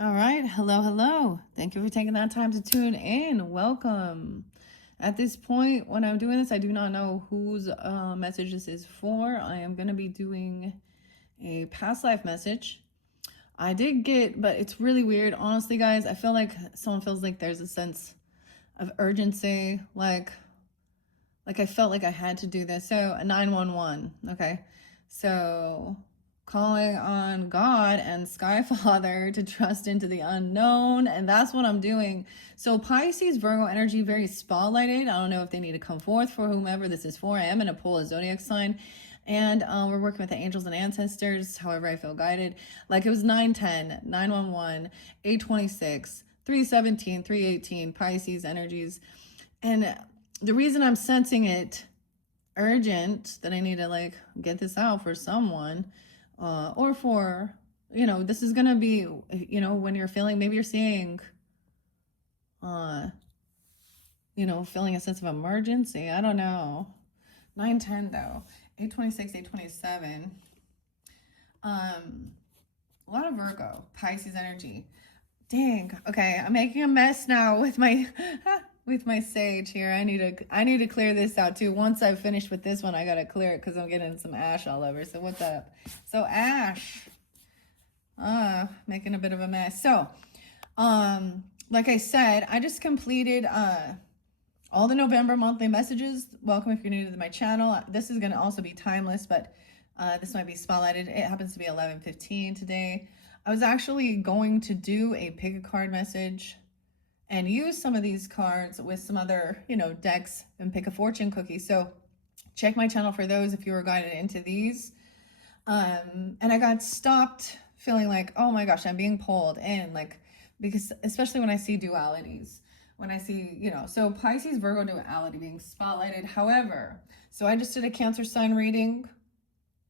All right. Hello, hello. Thank you for taking that time to tune in. Welcome. At this point, when I'm doing this, I do not know whose message this is for. I am going to be doing a past life message. I did get, but it's really weird. Honestly, guys, I feel like someone feels like there's a sense of urgency. Like I felt like I had to do this. So, a 911. Okay. So, calling on God and Sky Father to trust into the unknown. And that's what I'm doing. So, Pisces, Virgo energy, very spotlighted. I don't know if they need to come forth for whomever this is for. I am going to pull a zodiac sign. And we're working with the angels and ancestors, however I feel guided. Like it was 910, 911, 826, 317, 318, Pisces energies. And the reason I'm sensing it urgent that I need to like get this out for someone, or for, this is gonna be, when you're feeling, maybe you're seeing, feeling a sense of emergency. I don't know. 910 though, 826, 827. A lot of Virgo, Pisces energy. Dang. Okay, I'm making a mess now with my with my sage here. I need to clear this out too. Once I've finished with this one, I gotta clear it because I'm getting some ash all over. So what's up? So ash. Making a bit of a mess. So, like I said, I just completed all the November monthly messages. Welcome if you're new to my channel. This is gonna also be timeless, but this might be spotlighted. It happens to be 11:15 today. I was actually going to do a pick a card message and use some of these cards with some other, decks and pick a fortune cookie. So check my channel for those if you were guided into these. And I got stopped feeling like, oh my gosh, I'm being pulled in, like, because especially when I see dualities, when I see, so Pisces, Virgo duality being spotlighted. However, so I just did a Cancer sign reading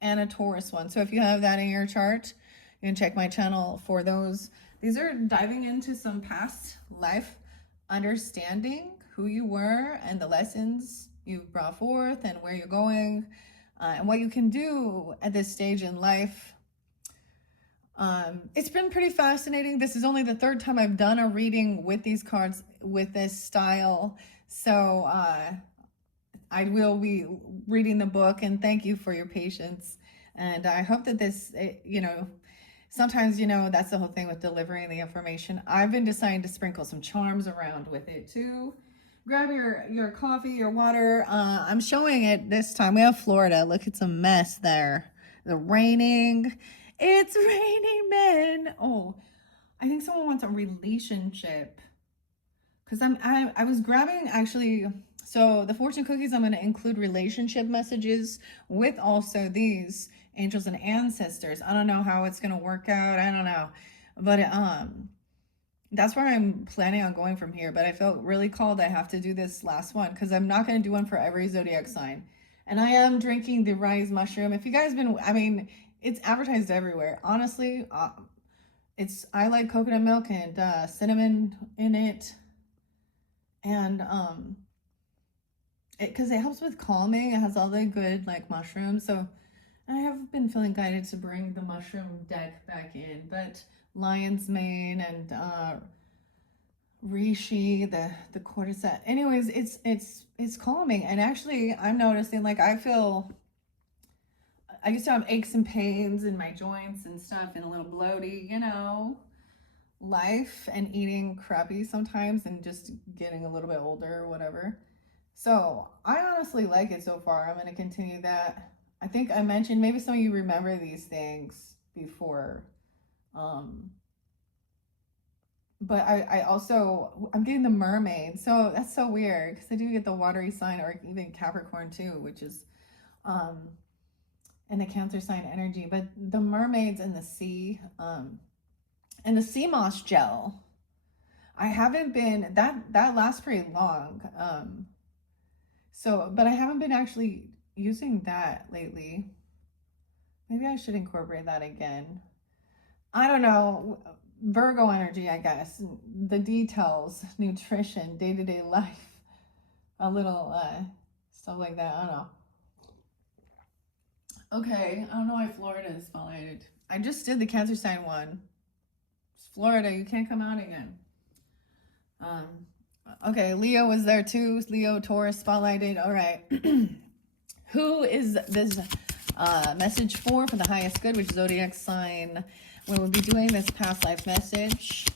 and a Taurus one. So if you have that in your chart, you can check my channel for those. These are diving into some past life understanding, who you were and the lessons you've brought forth and where you're going, and what you can do at this stage in life. It's been pretty fascinating. This is only the third time I've done a reading with these cards with this style. So I will be reading the book, and thank you for your patience. And I hope that this, sometimes, that's the whole thing with delivering the information. I've been deciding to sprinkle some charms around with it too. Grab your coffee, your water. I'm showing it this time. We have Florida. Look, it's a mess there. The raining. It's raining men. Oh, I think someone wants a relationship. Because I was grabbing actually, so the fortune cookies, I'm going to include relationship messages with also these angels and ancestors. I don't know how it's going to work out. I don't know. But that's where I'm planning on going from here. But I felt really called I have to do this last one because I'm not going to do one for every zodiac sign. And I am drinking the rice mushroom. If you guys it's advertised everywhere. Honestly, I like coconut milk and cinnamon in it. And because it helps with calming. It has all the good like mushrooms. So I have been feeling guided to bring the mushroom deck back in, but lion's mane and reishi, the cordyceps. Anyways, it's calming. And actually I'm noticing like I used to have aches and pains in my joints and stuff and a little bloaty, life and eating crappy sometimes and just getting a little bit older or whatever. So I honestly like it so far. I'm going to continue that. I think I mentioned, maybe some of you remember these things before. But I'm getting the mermaid. So that's so weird because I do get the watery sign or even Capricorn too, which is and the Cancer sign energy. But the mermaids in the sea, and the sea moss gel. I haven't been, that lasts pretty long. But I haven't been actually using that lately. Maybe I should incorporate that again. I don't know. Virgo energy, I guess. The details, nutrition, day-to-day life, a little stuff like that. I don't know. Okay, I don't know why Florida is spotlighted. I just did the Cancer sign one. It's Florida. You can't come out again. Okay, Leo was there too. Leo, Taurus, spotlighted. All right. Who is this message for the highest good, which zodiac sign? We will be doing this past life message.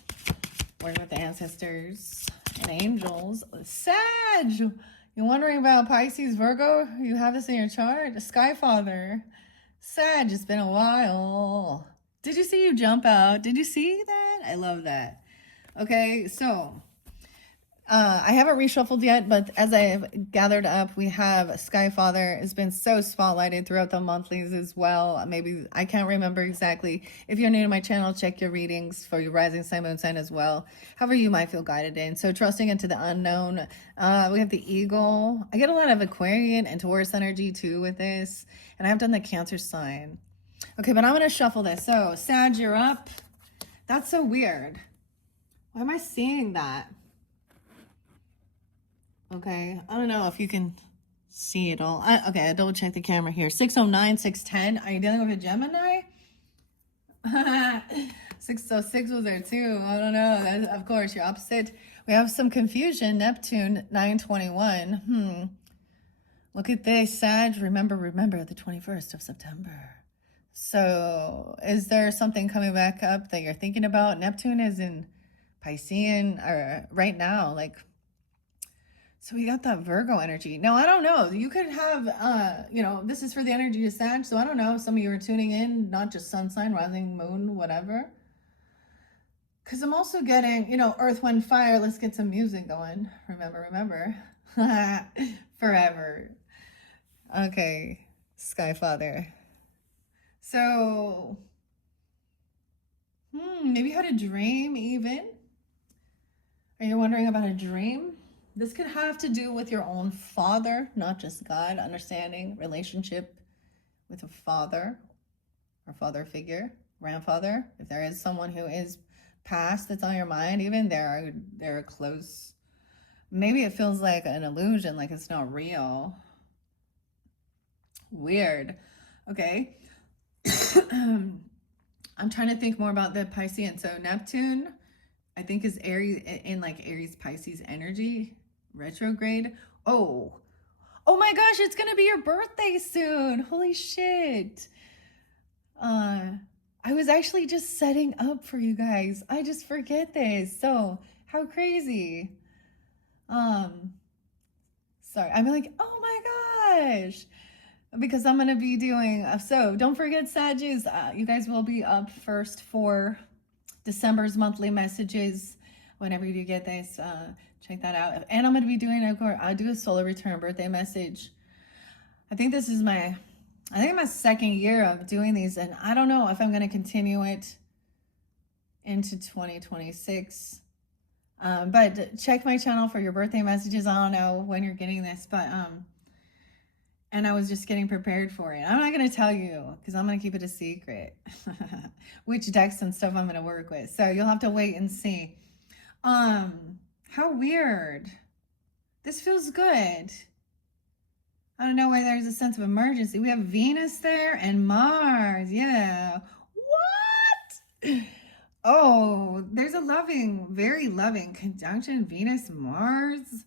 Working with the ancestors and angels. Sag! You're wondering about Pisces, Virgo? You have this in your chart? Sky Father. Sag, it's been a while. Did you see you jump out? Did you see that? I love that. Okay, so I haven't reshuffled yet, but as I have gathered up, we have Sky Father has been so spotlighted throughout the monthlies as well. Maybe I can't remember exactly. If you're new to my channel, check your readings for your rising sign, moon sign as well. However you might feel guided in. So trusting into the unknown. We have the eagle. I get a lot of Aquarian and Taurus energy too with this. And I've done the Cancer sign. Okay, but I'm going to shuffle this. So Sag, you're up. That's so weird. Why am I seeing that? Okay, I don't know if you can see it all. Okay, I double check the camera here. 609, 610. Are you dealing with a Gemini? 606 was there too. I don't know. That's, of course, you're opposite. We have some confusion. Neptune, 921. Look at this. Sag, remember the 21st of September. So is there something coming back up that you're thinking about? Neptune is in Piscean right now, like. So we got that Virgo energy. Now, I don't know. You could have, you know, this is for the energy of Sag. So I don't know if some of you are tuning in, not just sun sign, rising, moon, whatever. Because I'm also getting, you know, earth, wind, fire. Let's get some music going. Remember. Forever. Okay. Sky Father. So, maybe you had a dream even. Are you wondering about a dream? This could have to do with your own father, not just God, understanding relationship with a father or father figure, grandfather. If there is someone who is past that's on your mind, even they're close. Maybe it feels like an illusion, like it's not real. Weird. Okay. I'm trying to think more about the Piscean. So Neptune, I think is Aries, in like Aries Pisces energy. Retrograde. Oh my gosh, it's gonna be your birthday soon. Holy shit. I was actually just setting up for you guys. I just forget this. So how crazy. Sorry, I'm like, oh my gosh, because I'm gonna be doing so don't forget, Sagittarius, you guys will be up first for December's monthly messages. Whenever you do get this, check that out. And I'm going to be doing, I do a solar return birthday message. I think this is my second year of doing these, and I don't know if I'm going to continue it into 2026. But check my channel for your birthday messages. I don't know when you're getting this, but and I was just getting prepared for it. I'm not going to tell you because I'm going to keep it a secret. Which decks and stuff I'm going to work with. So you'll have to wait and see. How weird. This feels good. I don't know why there's a sense of emergency. We have Venus there and Mars. Yeah. What? Oh, there's a loving, very loving conjunction. Venus, Mars.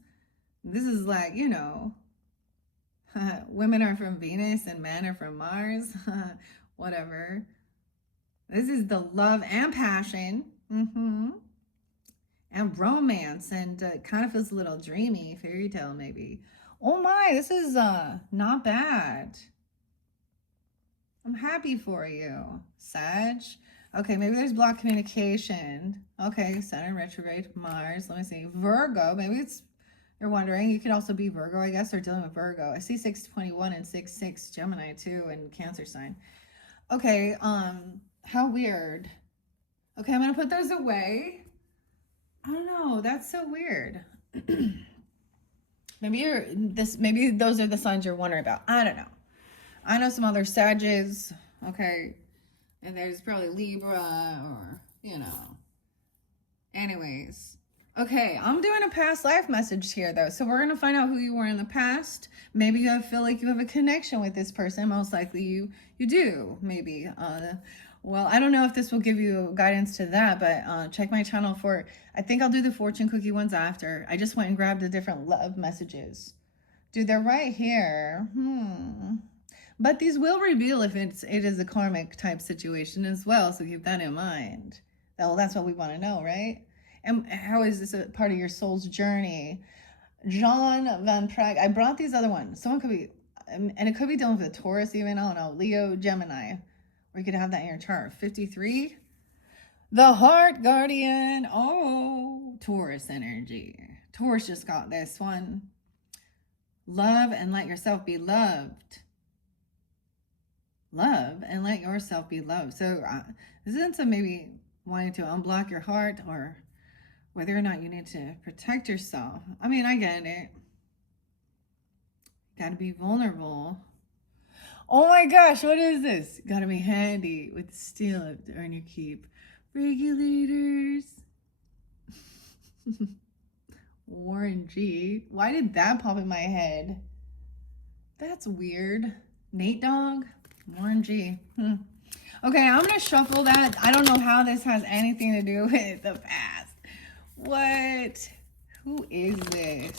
This is like, you know, women are from Venus and men are from Mars. Whatever. This is the love and passion. And romance, and it kind of feels a little dreamy, fairy tale maybe. Oh my, this is not bad. I'm happy for you, Sag. Okay, maybe there's blocked communication. Okay, Saturn retrograde, Mars. Let me see, Virgo. Maybe it's, you're wondering, you could also be Virgo, I guess, or dealing with Virgo. I see 621 and 66 Gemini too, and Cancer sign. Okay, how weird. Okay, I'm gonna put those away. I don't know. That's so weird. Maybe those are the signs you're wondering about. I don't know. I know some other Sages. Okay. And there's probably Libra or, you know. Anyways. Okay. I'm doing a past life message here though. So we're going to find out who you were in the past. Maybe you feel like you have a connection with this person. Most likely you do. Maybe. Well, I don't know if this will give you guidance to that, but check my channel for, I think I'll do the fortune cookie ones after. I just went and grabbed the different love messages. Dude, they're right here. But these will reveal if it is a karmic type situation as well, so keep that in mind. Well, that's what we want to know, right? And how is this a part of your soul's journey? John Van Prague. I brought these other ones. Someone could be, and it could be dealing with a Taurus even, I don't know, Leo, Gemini. Or you could have that in your chart. 53. The Heart Guardian. Oh, Taurus energy. Taurus just got this one. Love and let yourself be loved. Love and let yourself be loved. So this isn't some maybe wanting to unblock your heart or whether or not you need to protect yourself. I mean, I get it. Got to be vulnerable. Oh my gosh, what is this? Got to be handy with steel to earn your keep. Regulators. Warren G. Why did that pop in my head? That's weird. Nate Dogg. Warren G. Okay, I'm going to shuffle that. I don't know how this has anything to do with the past. What? Who is this?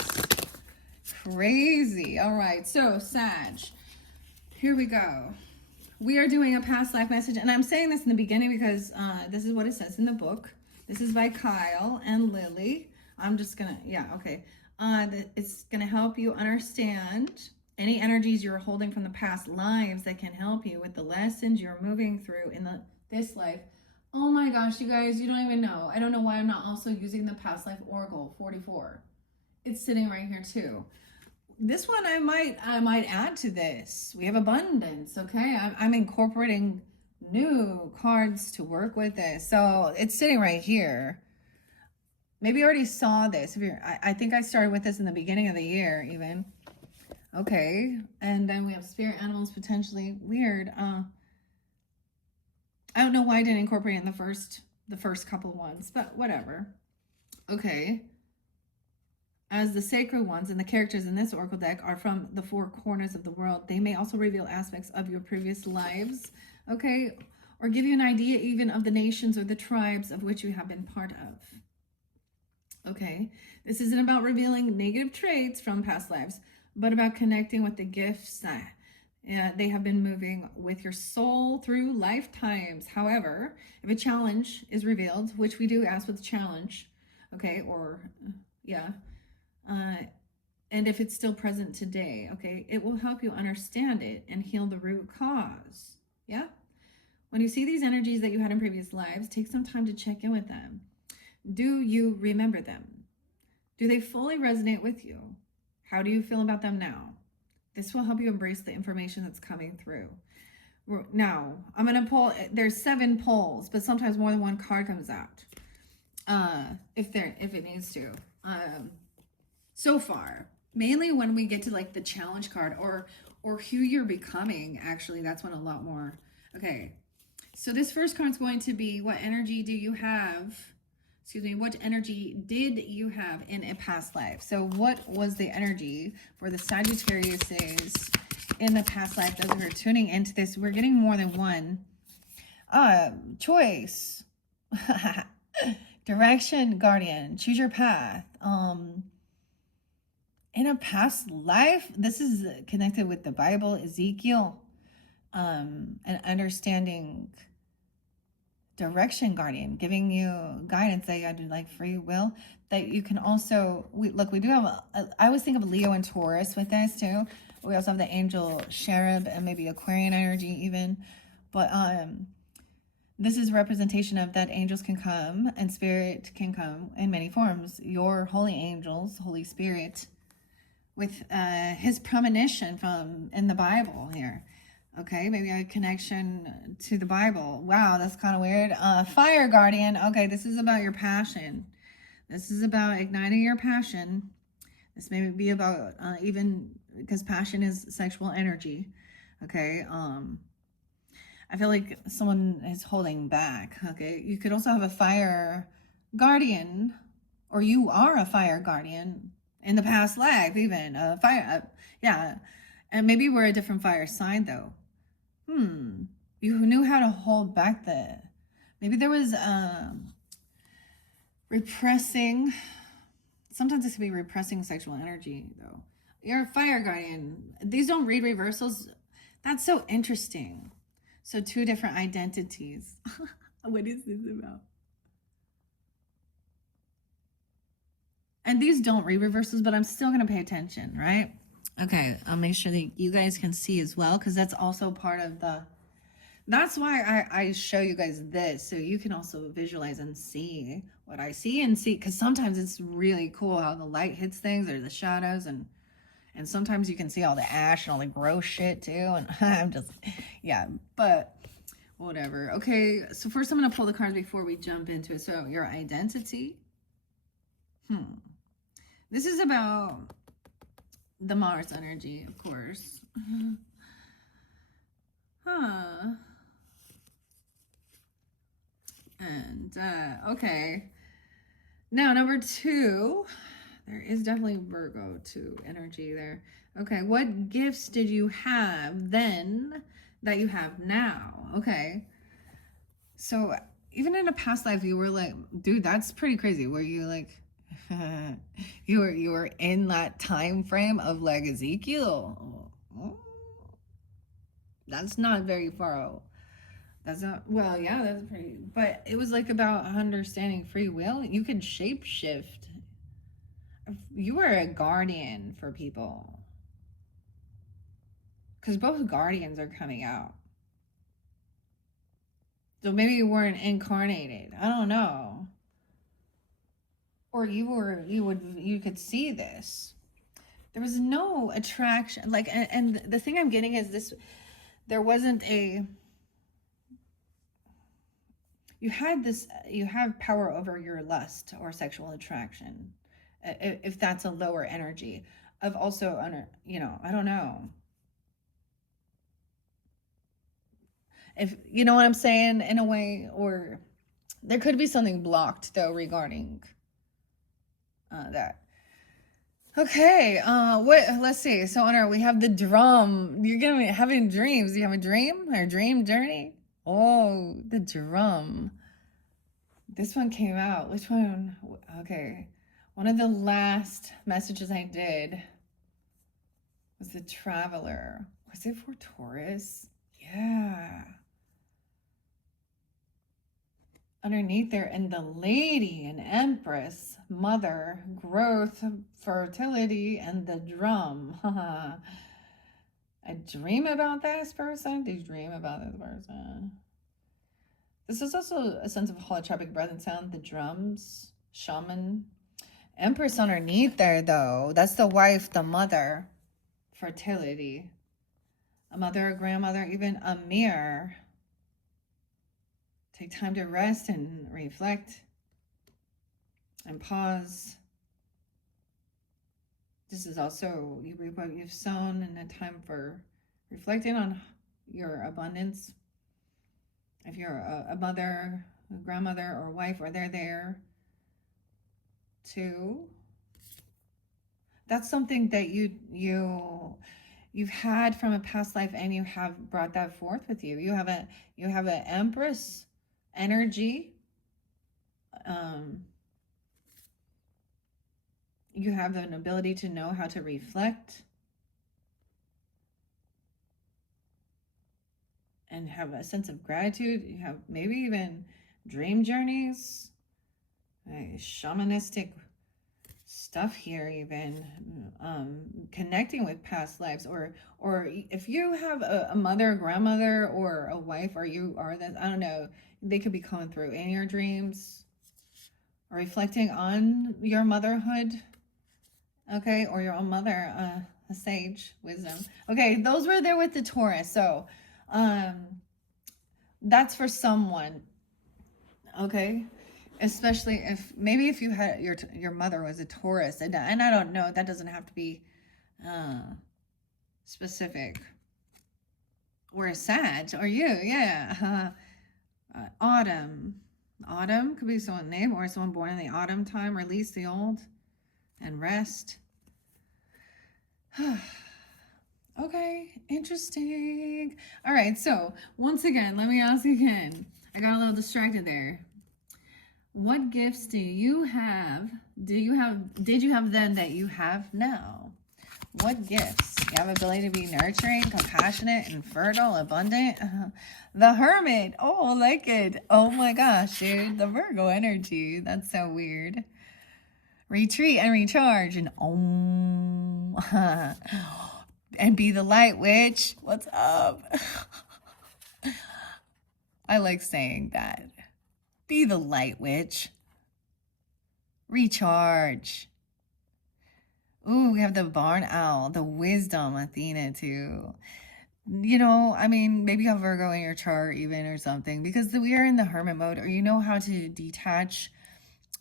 Crazy. All right, so Sag. Here we go. We are doing a past life message, and I'm saying this in the beginning because this is what it says in the book. This is by Kyle and Lily. I'm just gonna, okay. It's gonna help you understand any energies you're holding from the past lives that can help you with the lessons you're moving through in this life. Oh my gosh, you guys, you don't even know. I don't know why I'm not also using the past life oracle 44. It's sitting right here too. This one I might add to this. We have abundance, okay? I'm incorporating new cards to work with this. So it's sitting right here. Maybe you already saw this. If you're, I think I started with this in the beginning of the year even. Okay, and then we have spirit animals potentially. Weird. I don't know why I didn't incorporate it in the first couple ones, but whatever. Okay. As the sacred ones and the characters in this oracle deck are from the four corners of the world, they may also reveal aspects of your previous lives, okay? Or give you an idea even of the nations or the tribes of which you have been part of. Okay, this isn't about revealing negative traits from past lives, but about connecting with the gifts that they have been moving with your soul through lifetimes. However, if a challenge is revealed, which we do ask with challenge, okay, or and if it's still present today, okay, it will help you understand it and heal the root cause. Yeah. When you see these energies that you had in previous lives, take some time to check in with them. Do you remember them? Do they fully resonate with you? How do you feel about them now? This will help you embrace the information that's coming through. Now, I'm going to pull, there's 7 pulls, but sometimes more than one card comes out. If it needs to. So far, mainly when we get to like the challenge card or who you're becoming, actually, that's when a lot more. Okay, so this first card is going to be what energy do you have? Excuse me, what energy did you have in a past life? So what was the energy for the Sagittariuses in the past life as we're tuning into this? We're getting more than one. Choice. Direction, guardian. Choose your path. In a past life, this is connected with the Bible, Ezekiel, and understanding direction, guardian, giving you guidance that you have to like free will, that you can also, we do have, I always think of Leo and Taurus with this too. We also have the angel cherub and maybe Aquarian energy even, but this is representation of that angels can come and spirit can come in many forms. Your holy angels, Holy Spirit, with his premonition from in the Bible here. Okay, maybe a connection to the Bible. Wow, that's kind of weird. Fire guardian. Okay, this is about your passion. This is about igniting your passion. This may be about even because passion is sexual energy. Okay, I feel like someone is holding back. Okay, you could also have a fire guardian, or you are a fire guardian in the past life, even yeah, and maybe we're a different fire sign though. You knew how to hold back maybe there was repressing. Sometimes this can be repressing sexual energy, though. You're a fire guardian. These don't read reversals. That's so interesting. So 2 different identities. What is this about? And these don't read reversals, but I'm still going to pay attention, right? Okay, I'll make sure that you guys can see as well, because that's also part of that's why I show you guys this, so you can also visualize and see what I see, because sometimes it's really cool how the light hits things, or the shadows, and sometimes you can see all the ash and all the gross shit too, and I'm just, yeah, but whatever. Okay, so first I'm going to pull the cards before we jump into it. So your identity. This is about the Mars energy, of course. And, okay. Now, number 2, there is definitely Virgo 2 energy there. Okay, what gifts did you have then that you have now? Okay. So, even in a past life, you were like, dude, that's pretty crazy. Were you like, you were in that time frame of like Ezekiel? That's not very far out. That's not, well, yeah, that's pretty, but it was like about understanding free will. You could shape shift. You were a guardian for people, because both guardians are coming out. So maybe you weren't incarnated. I don't know. Or you could see this. There was no attraction. Like, and the thing I'm getting is this, there wasn't you have power over your lust or sexual attraction. If that's a lower energy of also, I don't know. If you know what I'm saying, in a way, or there could be something blocked though regarding that. Okay, let's see. So on we have the drum. You're gonna be having dreams. Do you have a dream or a dream journey? Oh, the drum. This one came out. Which one? Okay. One of the last messages I did was the Traveler. Was it for Taurus? Yeah. Underneath there, and the Lady and Empress, Mother, Growth, Fertility, and the Drum. I dream about this person. Do you dream about this person? This is also a sense of holotropic breath and sound. The drums, shaman. Empress underneath there, though. That's the wife, the mother. Fertility. A mother, a grandmother, even a mirror. Take time to rest and reflect and pause. This is also, you reap what you've sown, and a time for reflecting on your abundance. If you're a mother, a grandmother, or wife, or they're there too. That's something that you've had from a past life, and you have brought that forth with you. You have an Empress energy. You have an ability to know how to reflect and have a sense of gratitude. You have maybe even dream journeys, shamanistic stuff here, even connecting with past lives, or if you have a mother, grandmother, or a wife, or you are this, I don't know, they could be coming through in your dreams, or reflecting on your motherhood, okay, or your own mother, a sage wisdom. Okay, those were there with the Taurus. So that's for someone, okay, especially if you had your mother was a Taurus, and I don't know, that doesn't have to be specific, or a Sag, or you, yeah. Autumn could be someone's name, or someone born in the autumn time. Release the old and rest. Okay, interesting. All right, so once again, let me ask you again. I got a little distracted there. What gifts do you have? Did you have then that you have now? What gifts? You have ability to be nurturing, compassionate, and fertile, abundant. The Hermit. Oh, I like it. Oh my gosh, dude. The Virgo energy. That's so weird. Retreat and recharge and and be the light witch. What's up? I like saying that. Be the light witch. Recharge. Ooh, we have the barn owl, the wisdom Athena too. You know, I mean, maybe you have Virgo in your chart even or something, because we are in the hermit mode, or you know how to detach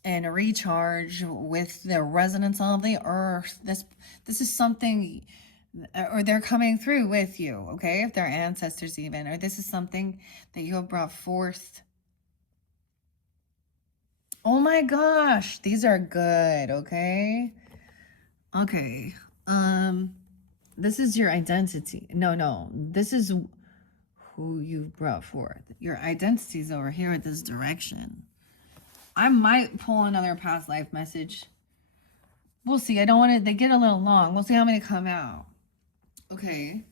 and recharge with the resonance of the earth. This is something, or they're coming through with you, okay? If they're ancestors even, or this is something that you have brought forth. Oh my gosh, these are good, okay? Okay. This is your identity. No, this is who you've brought forth. Your identity's over here at this direction. I might pull another past life message. We'll see. I don't want to, they get a little long. We'll see how many come out. Okay.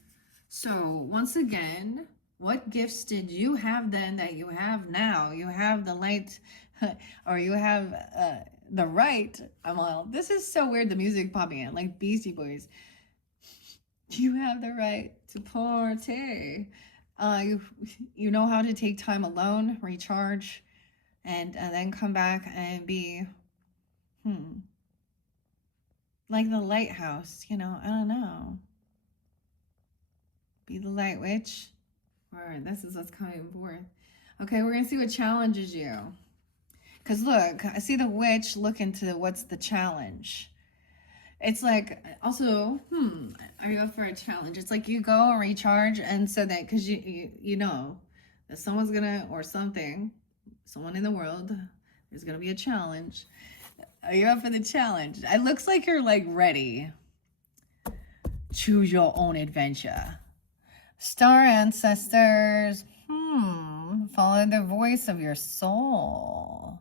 So once again, what gifts did you have then that you have now? You have the light, or you have the right. I'm all, this is so weird. The music popping in like Beastie Boys. You have the right to party. You know how to take time alone, recharge, and then come back and be, like the lighthouse. You know, I don't know. Be the light witch. Or this is what's coming forth. Okay, we're gonna see what challenges you. Because look, I see the witch look into what's the challenge. It's like, also, are you up for a challenge? It's like you go and recharge, and so that, because you know that someone's gonna, or something, someone in the world, there's gonna be a challenge. Are you up for the challenge? It looks like you're like ready. Choose your own adventure. Star ancestors. Follow the voice of your soul.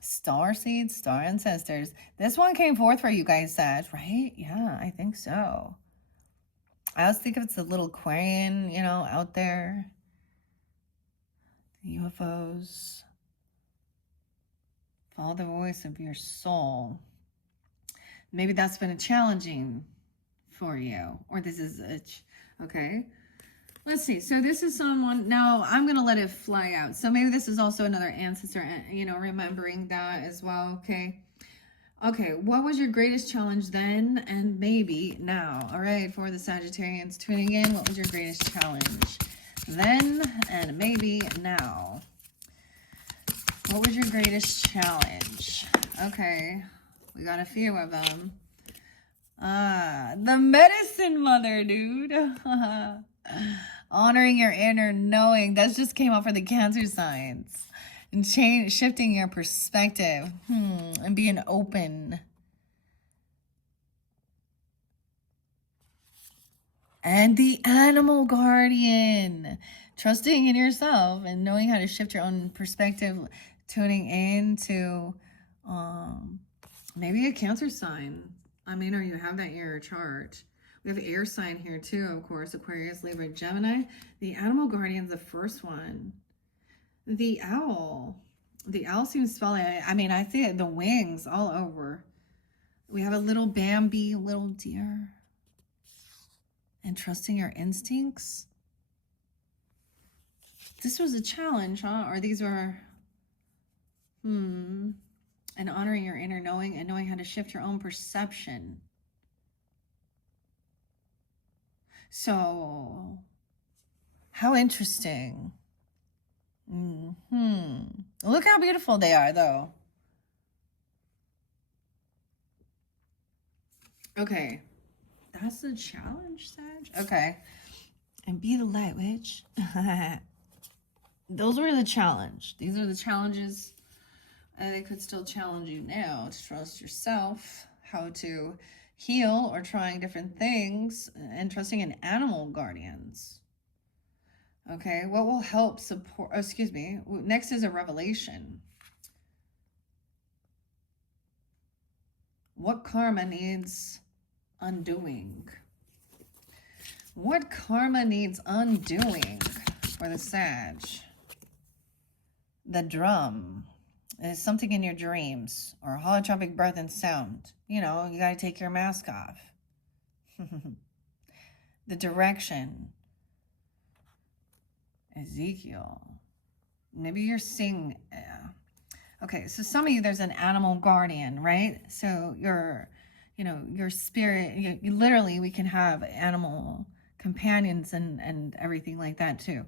Star seeds, star ancestors. This one came forth for you guys, Sag, right? Yeah, I think so. I always think of it's a little Aquarian, you know, out there. The UFOs. Follow the voice of your soul. Maybe that's been a challenging for you, or this is okay. Let's see. So this is someone, now I'm going to let it fly out. So maybe this is also another ancestor, you know, remembering that as well. Okay. Okay. What was your greatest challenge then and maybe now? All right. For the Sagittarians tuning in, what was your greatest challenge then and maybe now? What was your greatest challenge? Okay. We got a few of them. The medicine mother, dude. Honoring your inner knowing. That just came out for the Cancer signs. And shifting your perspective. And being open. And the animal guardian. Trusting in yourself and knowing how to shift your own perspective. Tuning in to maybe a Cancer sign. I mean, or you have that in your chart. We have air sign here too, of course. Aquarius, Libra, Gemini. The animal guardian's the first one. The owl. The owl seems spelling. I mean, I see it, the wings all over. We have a little Bambi, little deer. And trusting your instincts. This was a challenge, huh? Or these were, and honoring your inner knowing and knowing how to shift your own perception. So, how interesting. Look how beautiful they are, though. Okay. That's the challenge, Sag? Okay. And be the light witch. Those were the challenge. These are the challenges. And they could still challenge you now to trust yourself. how to heal or trying different things and trusting in animal guardians. Okay, what will help support, oh, excuse me, next is a revelation. What karma needs undoing? What karma needs undoing for the Sag? The drum is something in your dreams or holotropic breath and sound. You know, you got to take your mask off. The direction. Ezekiel. Maybe you're seeing. Okay, so some of you, there's an animal guardian, right? So your spirit, you literally, we can have animal companions and everything like that too.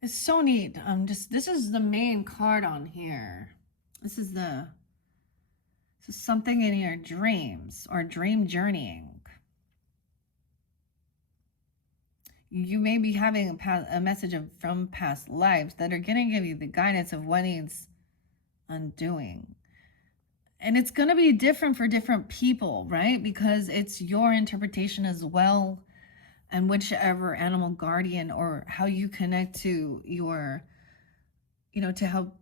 It's so neat. This is the main card on here. This is something in your dreams or dream journeying. You may be having a message from past lives that are going to give you the guidance of what needs undoing. And it's going to be different for different people, right? Because it's your interpretation as well. And whichever animal guardian or how you connect to your, to help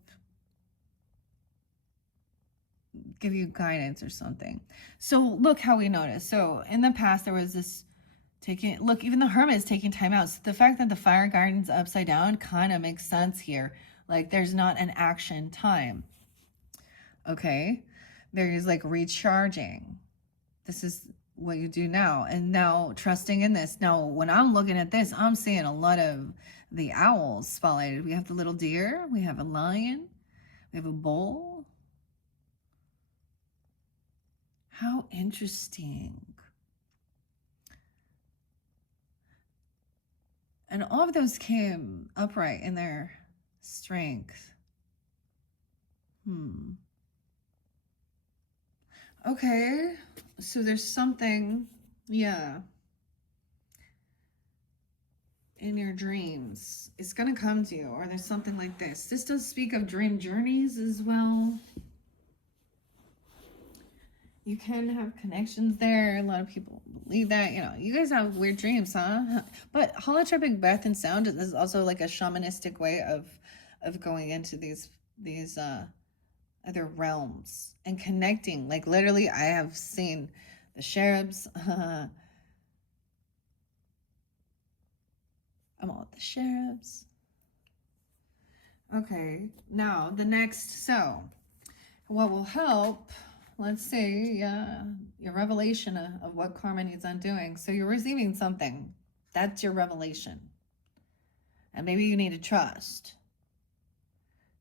give you guidance or something. So look how we notice. So in the past, there was this even the Hermit is taking time out. So the fact that the fire guardian's upside down kind of makes sense here. Like there's not an action time. Okay. There's like recharging. This is what you do now. And now trusting in this. Now, when I'm looking at this, I'm seeing a lot of the owls spotlighted. We have the little deer. We have a lion. We have a bull. How interesting. And all of those came upright in their strength. Okay, so there's something, in your dreams. It's going to come to you, or there's something like this. This does speak of dream journeys as well. You can have connections there. A lot of people believe that. You guys have weird dreams, huh? But holotropic breath and sound is also like a shamanistic way of going into these other realms and connecting. Like literally, I have seen the cherubs. I'm all at the cherubs. Okay, now the next. So, what will help? Let's see, your revelation of what karma needs undoing. So you're receiving something. That's your revelation. And maybe you need to trust.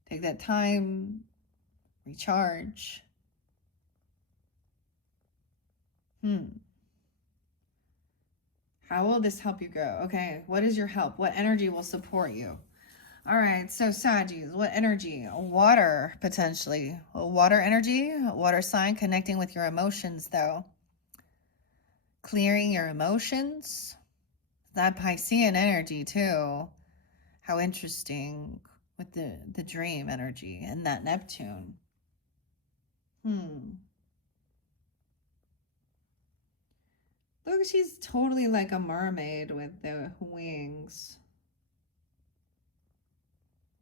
Take that time, recharge. How will this help you grow? Okay, what is your help? What energy will support you? All right, so Saggies, what energy? Water, potentially. Water energy, water sign, connecting with your emotions, though. Clearing your emotions. That Piscean energy, too. How interesting with the dream energy and that Neptune. Look, she's totally like a mermaid with the wings.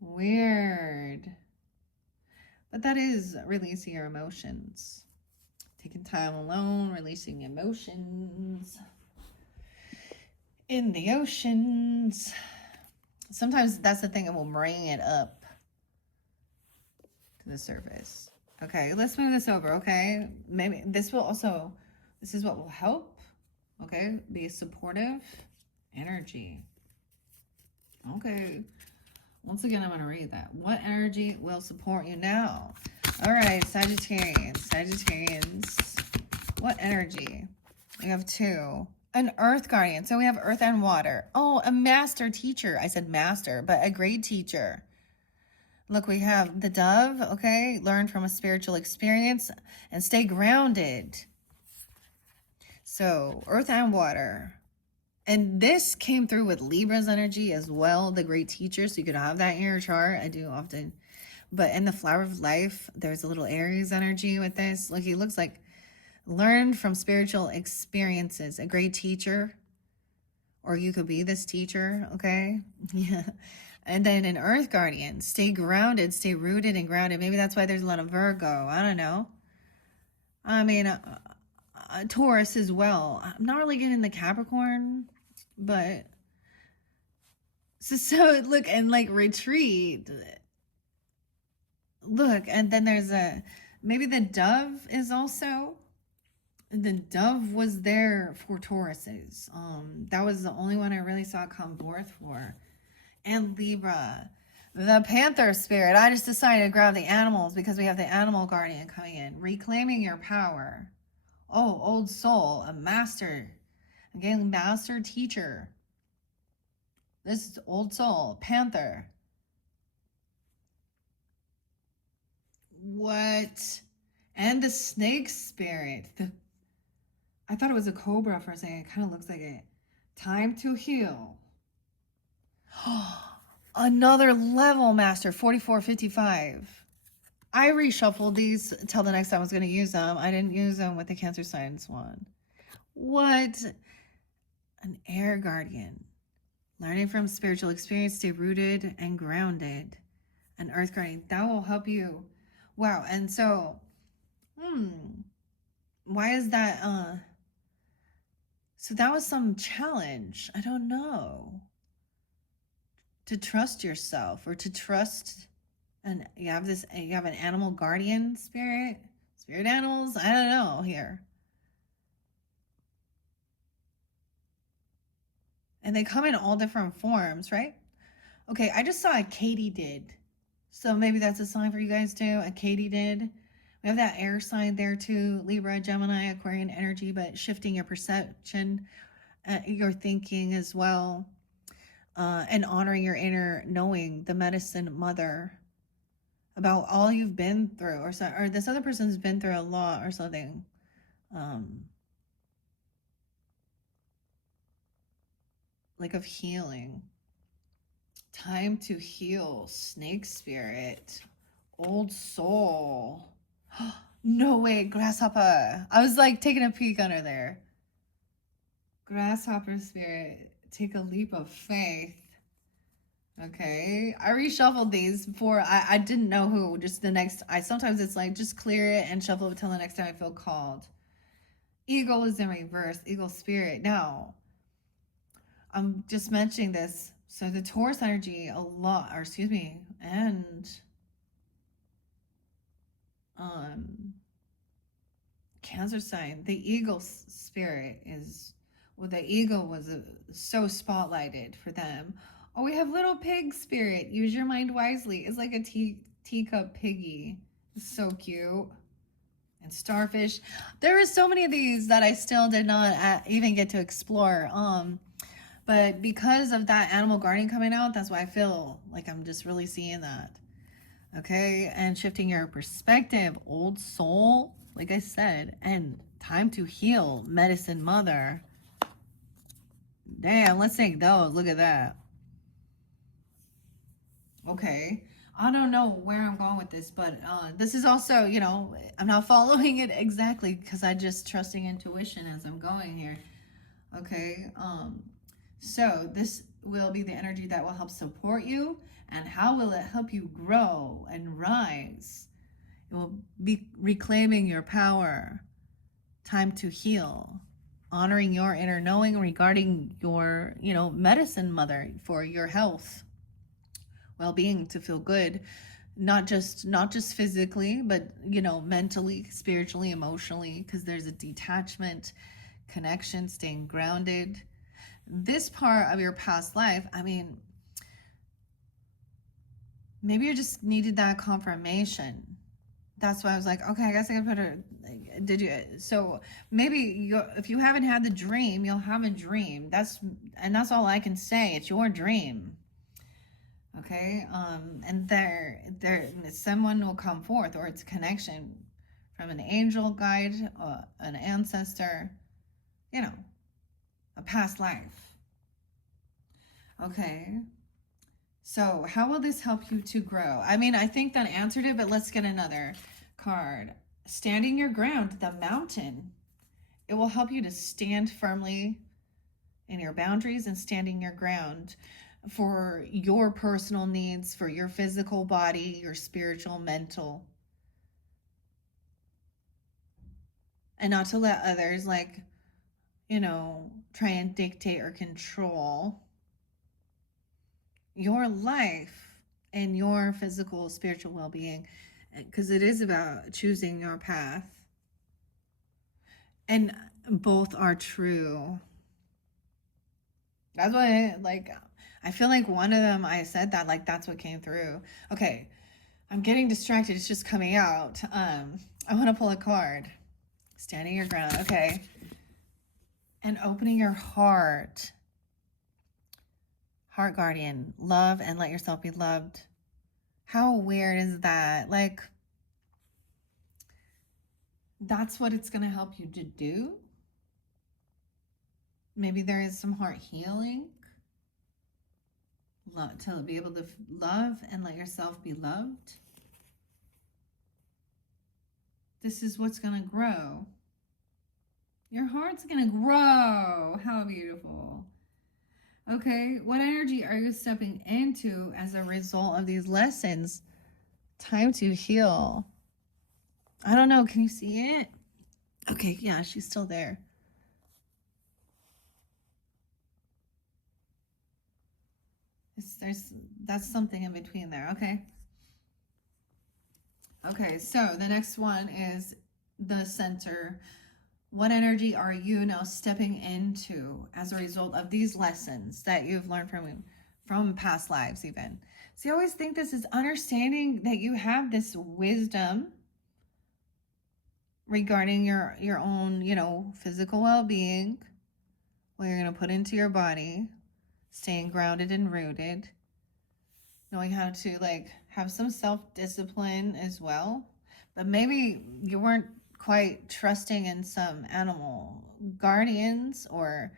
Weird. But that is releasing your emotions. Taking time alone, releasing emotions. In the oceans. Sometimes that's the thing that will bring it up to the surface. Okay, let's move this over, okay? Maybe this is what will help, okay? Be a supportive energy. Okay. Once again, I'm going to read that. What energy will support you now? All right, Sagittarians. What energy? We have two. An earth guardian. So we have earth and water. Oh, a master teacher. I said master, but a great teacher. Look, we have the dove, okay? Learn from a spiritual experience and stay grounded. So earth and water. And this came through with Libra's energy as well, the great teacher. So you could have that in your chart. I do often. But in the flower of life, there's a little Aries energy with this. Look, he looks like learn from spiritual experiences, a great teacher, or you could be this teacher, okay? Yeah. And then an earth guardian, stay grounded, stay rooted and grounded. Maybe that's why there's a lot of Virgo. I don't know. I mean, Taurus as well. I'm not really getting the Capricorn, but so look, and like retreat. Look, and then there's maybe the dove is also, the dove was there for Tauruses. That was the only one I really saw come forth for. And Libra, the panther spirit. I just decided to grab the animals because we have the animal guardian coming in. Reclaiming your power. Oh, old soul, a master. Again, master teacher. This is old soul, panther. What? And the snake spirit. I thought it was a cobra for a second. It kind of looks like it. Time to heal. Another level master, 4455. I reshuffled these till the next time I was going to use them. I didn't use them with the Cancer Signs one. What? An air guardian. Learning from spiritual experience, stay rooted and grounded. An earth guardian. That will help you. Wow. And so, why is that? So that was some challenge. I don't know. To trust yourself, or to trust, and you have an animal guardian spirit animals. I don't know here. And they come in all different forms, right? Okay, I just saw a katydid. So maybe that's a sign for you guys too, a katydid. We have that air sign there too, Libra, Gemini, Aquarian energy, but shifting your perception, your thinking as well, and honoring your inner knowing, the medicine mother, about all you've been through, or this other person's been through a lot or something. Like of healing. Time to heal, snake spirit, old soul. No way, grasshopper. I was like taking a peek under there. Grasshopper spirit, take a leap of faith. Okay, I reshuffled these before. I didn't know who. Just the next. Sometimes it's like just clear it and shuffle it until the next time I feel called. Eagle is in reverse. Eagle spirit. Now, I'm just mentioning this. So the Taurus energy and Cancer sign, the eagle spirit is, well, the eagle was so spotlighted for them. Oh, we have little pig spirit. Use your mind wisely. It's like a teacup piggy. It's so cute. And starfish. There are so many of these that I still did not even get to explore. But because of that animal guardian coming out, that's why I feel like I'm just really seeing that. Okay, and shifting your perspective, old soul, like I said, and time to heal, medicine mother. Damn, let's take those. Look at that. Okay, I don't know where I'm going with this, but this is also, I'm not following it exactly because I just trusting intuition as I'm going here. Okay, so this will be the energy that will help support you. And how will it help you grow and rise? It will be reclaiming your power, time to heal, honoring your inner knowing regarding your, medicine mother for your health, well-being, to feel good, not just physically, but mentally, spiritually, emotionally, because there's a detachment, connection, staying grounded. This part of your past life, I mean, maybe you just needed that confirmation. That's why I was like, okay, I guess I can put her. Did you? So maybe if you haven't had the dream, you'll have a dream. That's all I can say. It's your dream. Okay. And there, someone will come forth, or it's a connection from an angel guide, an ancestor, a past life. Okay. So how will this help you to grow? I mean, I think that answered it, but let's get another card. Standing your ground, the mountain. It will help you to stand firmly in your boundaries and standing your ground for your personal needs, for your physical body, your spiritual, mental. And not to let others, like, try and dictate or control your life and your physical, spiritual well-being, because it is about choosing your path. And both are true. That's what I feel like one of them, I said that, like, that's what came through. Okay, I'm getting distracted. It's just coming out. I want to pull a card. Standing your ground. Okay. And opening your heart. Heart guardian. Love and let yourself be loved. How weird is that? Like, that's what it's going to help you to do. Maybe there is some heart healing. To be able to love and let yourself be loved. This is what's going to grow. Your heart's going to grow. How beautiful. Okay, what energy are you stepping into as a result of these lessons? Time to heal. I don't know. Can you see it? Okay, yeah, she's still there. That's something in between there. Okay. Okay, so the next one is the center. What energy are you now stepping into as a result of these lessons that you've learned from past lives even? See, I always think this is understanding that you have this wisdom regarding your own, physical well-being, what you're going to put into your body, staying grounded and rooted, knowing how to have some self-discipline as well. But maybe you weren't quite trusting in some animal guardians, or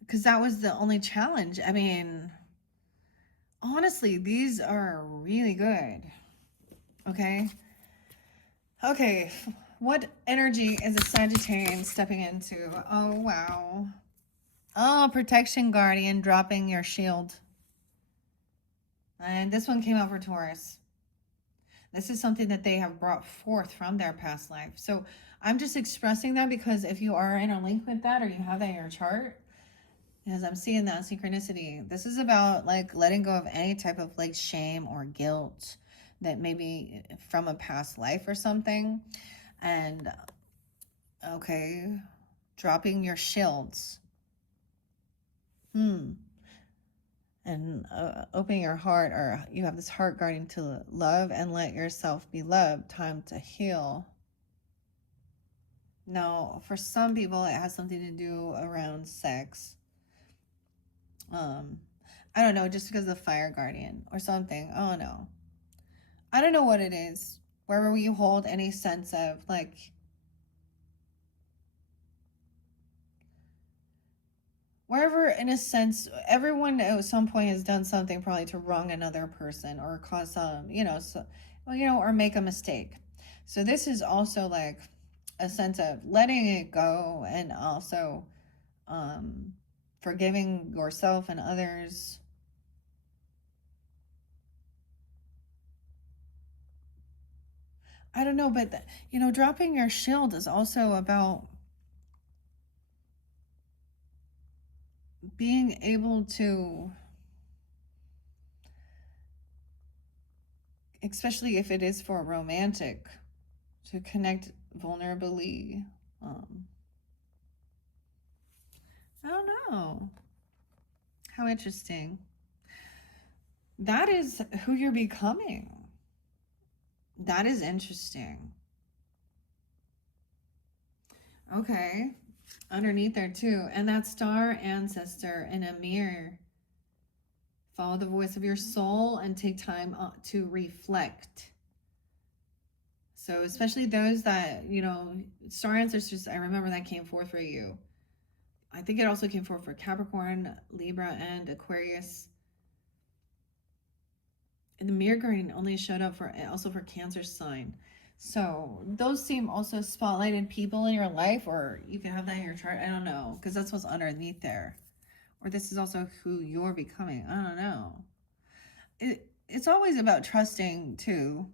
because that was the only challenge. I mean, honestly, these are really good. Okay, what energy is a Sagittarian stepping into? Oh, wow. Oh, protection guardian, dropping your shield. And this one came out for Taurus. This is something that they have brought forth from their past life. So I'm just expressing that because if you are in a link with that, or you have that in your chart, as I'm seeing that synchronicity, this is about letting go of any type of shame or guilt that may be from a past life or something. And okay, dropping your shields. And opening your heart, or you have this heart guarding to love and let yourself be loved. Time to heal. Now, for some people, it has something to do around sex. I don't know, just because of the fire guardian or something. Oh no, I don't know what it is. Wherever you hold any sense of wherever, in a sense, everyone at some point has done something probably to wrong another person or cause some, or make a mistake. So this is also a sense of letting it go, and also forgiving yourself and others. I don't know, but dropping your shield is also about being able to, especially if it is for romantic, to connect vulnerably. I don't know. How interesting. That is who you're becoming. That is interesting. Okay. Underneath there too. And that star ancestor in a mirror. Follow the voice of your soul and take time to reflect. So especially those that, star ancestors, I remember that came forth for you. I think it also came forward for Capricorn, Libra, and Aquarius. And the Mirror Guardian only showed up for also for Cancer sign. So those seem also spotlighted people in your life, or you can have that in your chart. I don't know, because that's what's underneath there. Or this is also who you're becoming. I don't know. It's always about trusting too.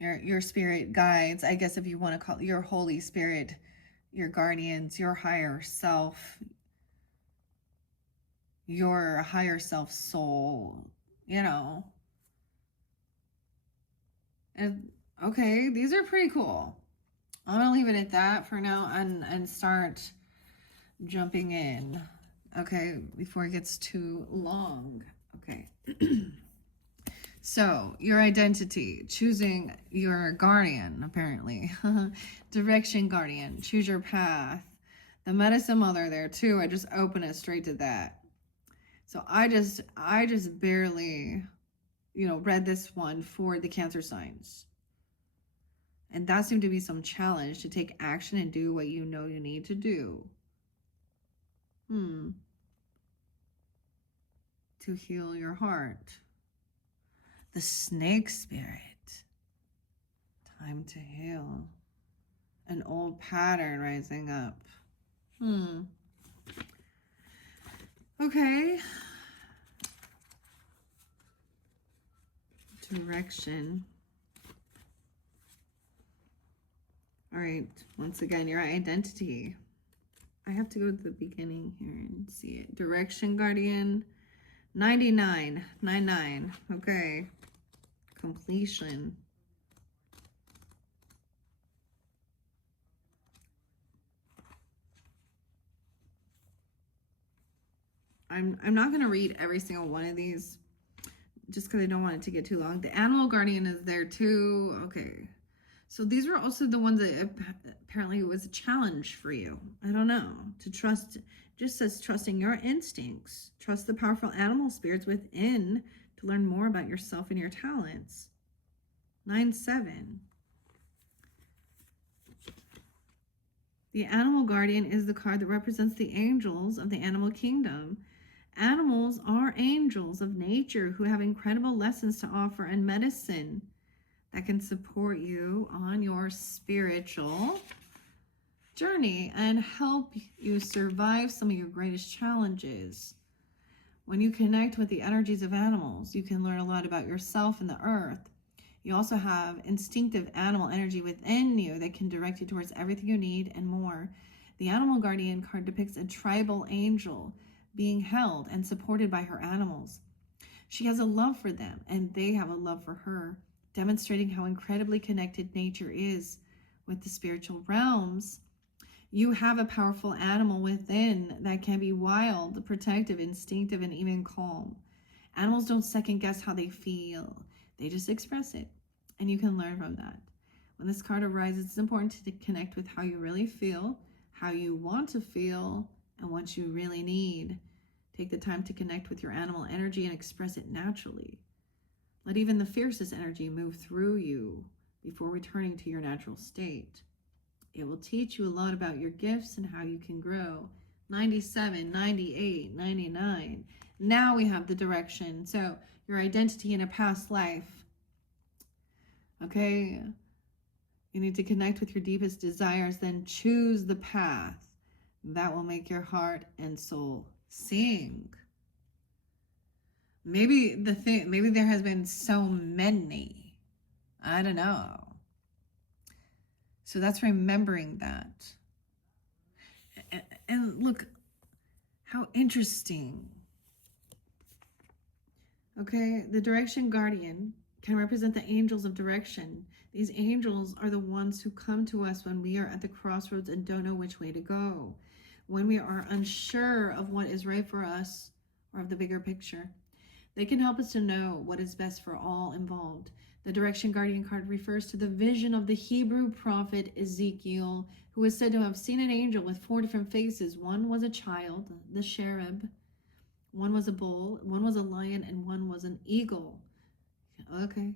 Your spirit guides, I guess, if you want to call it your Holy Spirit, your guardians, your higher self, your higher self soul, you know. And okay, these are pretty cool. I'm gonna leave it at that for now and start jumping in. Okay, before it gets too long. Okay. So, your identity, choosing your guardian, apparently. Direction guardian, choose your path. The medicine mother there too. I just open it straight to that. So I just barely, read this one for the Cancer signs. And that seemed to be some challenge to take action and do what you know you need to do. To heal your heart. The Snake Spirit. Time to heal. An old pattern rising up. Okay. Direction. All right. Once again, your identity. I have to go to the beginning here and see it. Direction guardian. 99. 99. Okay. Completion. I'm not going to read every single one of these just because I don't want it to get too long. The animal guardian is there too. Okay. So these were also the ones that apparently was a challenge for you. I don't know. To trust, just says trusting your instincts. Trust the powerful animal spirits within to learn more about yourself and your talents. 9-7. The animal guardian is the card that represents the angels of the animal kingdom. Animals are angels of nature who have incredible lessons to offer and medicine that can support you on your spiritual journey and help you survive some of your greatest challenges. When you connect with the energies of animals, you can learn a lot about yourself and the earth. You also have instinctive animal energy within you that can direct you towards everything you need and more. The Animal Guardian card depicts a tribal angel being held and supported by her animals. She has a love for them, and they have a love for her, demonstrating how incredibly connected nature is with the spiritual realms. You have a powerful animal within that can be wild, protective, instinctive, and even calm. Animals don't second guess how they feel. They just express it, and you can learn from that. When this card arises, it's important to connect with how you really feel, how you want to feel, and what you really need. Take the time to connect with your animal energy and express it naturally. Let even the fiercest energy move through you before returning to your natural state. It will teach you a lot about your gifts and how you can grow. 97, 98, 99. Now we have the direction. So your identity in a past life. Okay? You need to connect with your deepest desires, then choose the path that will make your heart and soul sing. Maybe there has been so many. I don't know. So that's remembering that. And look, how interesting. Okay, the direction guardian can represent the angels of direction. These angels are the ones who come to us when we are at the crossroads and don't know which way to go, when we are unsure of what is right for us or of the bigger picture. They can help us to know what is best for all involved. The Direction Guardian card refers to the vision of the Hebrew prophet Ezekiel, who is said to have seen an angel with 4 different faces. One was a child, the cherub. One was a bull, one was a lion, and one was an eagle. Okay.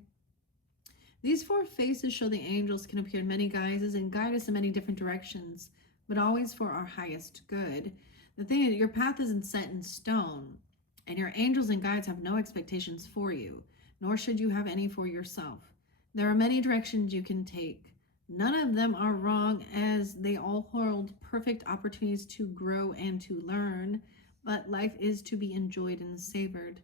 These 4 faces show the angels can appear in many guises and guide us in many different directions. but always for our highest good. The thing is, your path isn't set in stone, and your angels and guides have no expectations for you, nor should you have any for yourself. There are many directions you can take. None of them are wrong, as they all hold perfect opportunities to grow and to learn, but life is to be enjoyed and savored.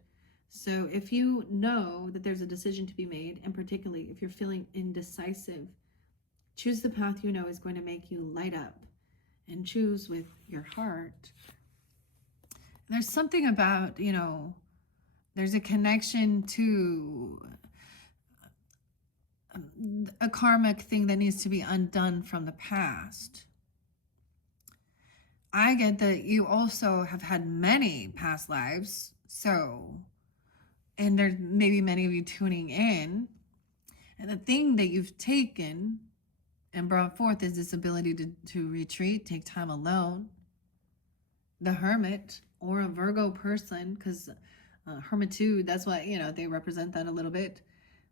So if you know that there's a decision to be made, and particularly if you're feeling indecisive, choose the path you know is going to make you light up, and choose with your heart. There's something about, there's a connection to a karmic thing that needs to be undone from the past. I get that you also have had many past lives, and there may be many of you tuning in, and the thing that you've taken and brought forth is this ability to retreat, take time alone. The hermit, or a Virgo person, because hermitude, that's what, they represent that a little bit.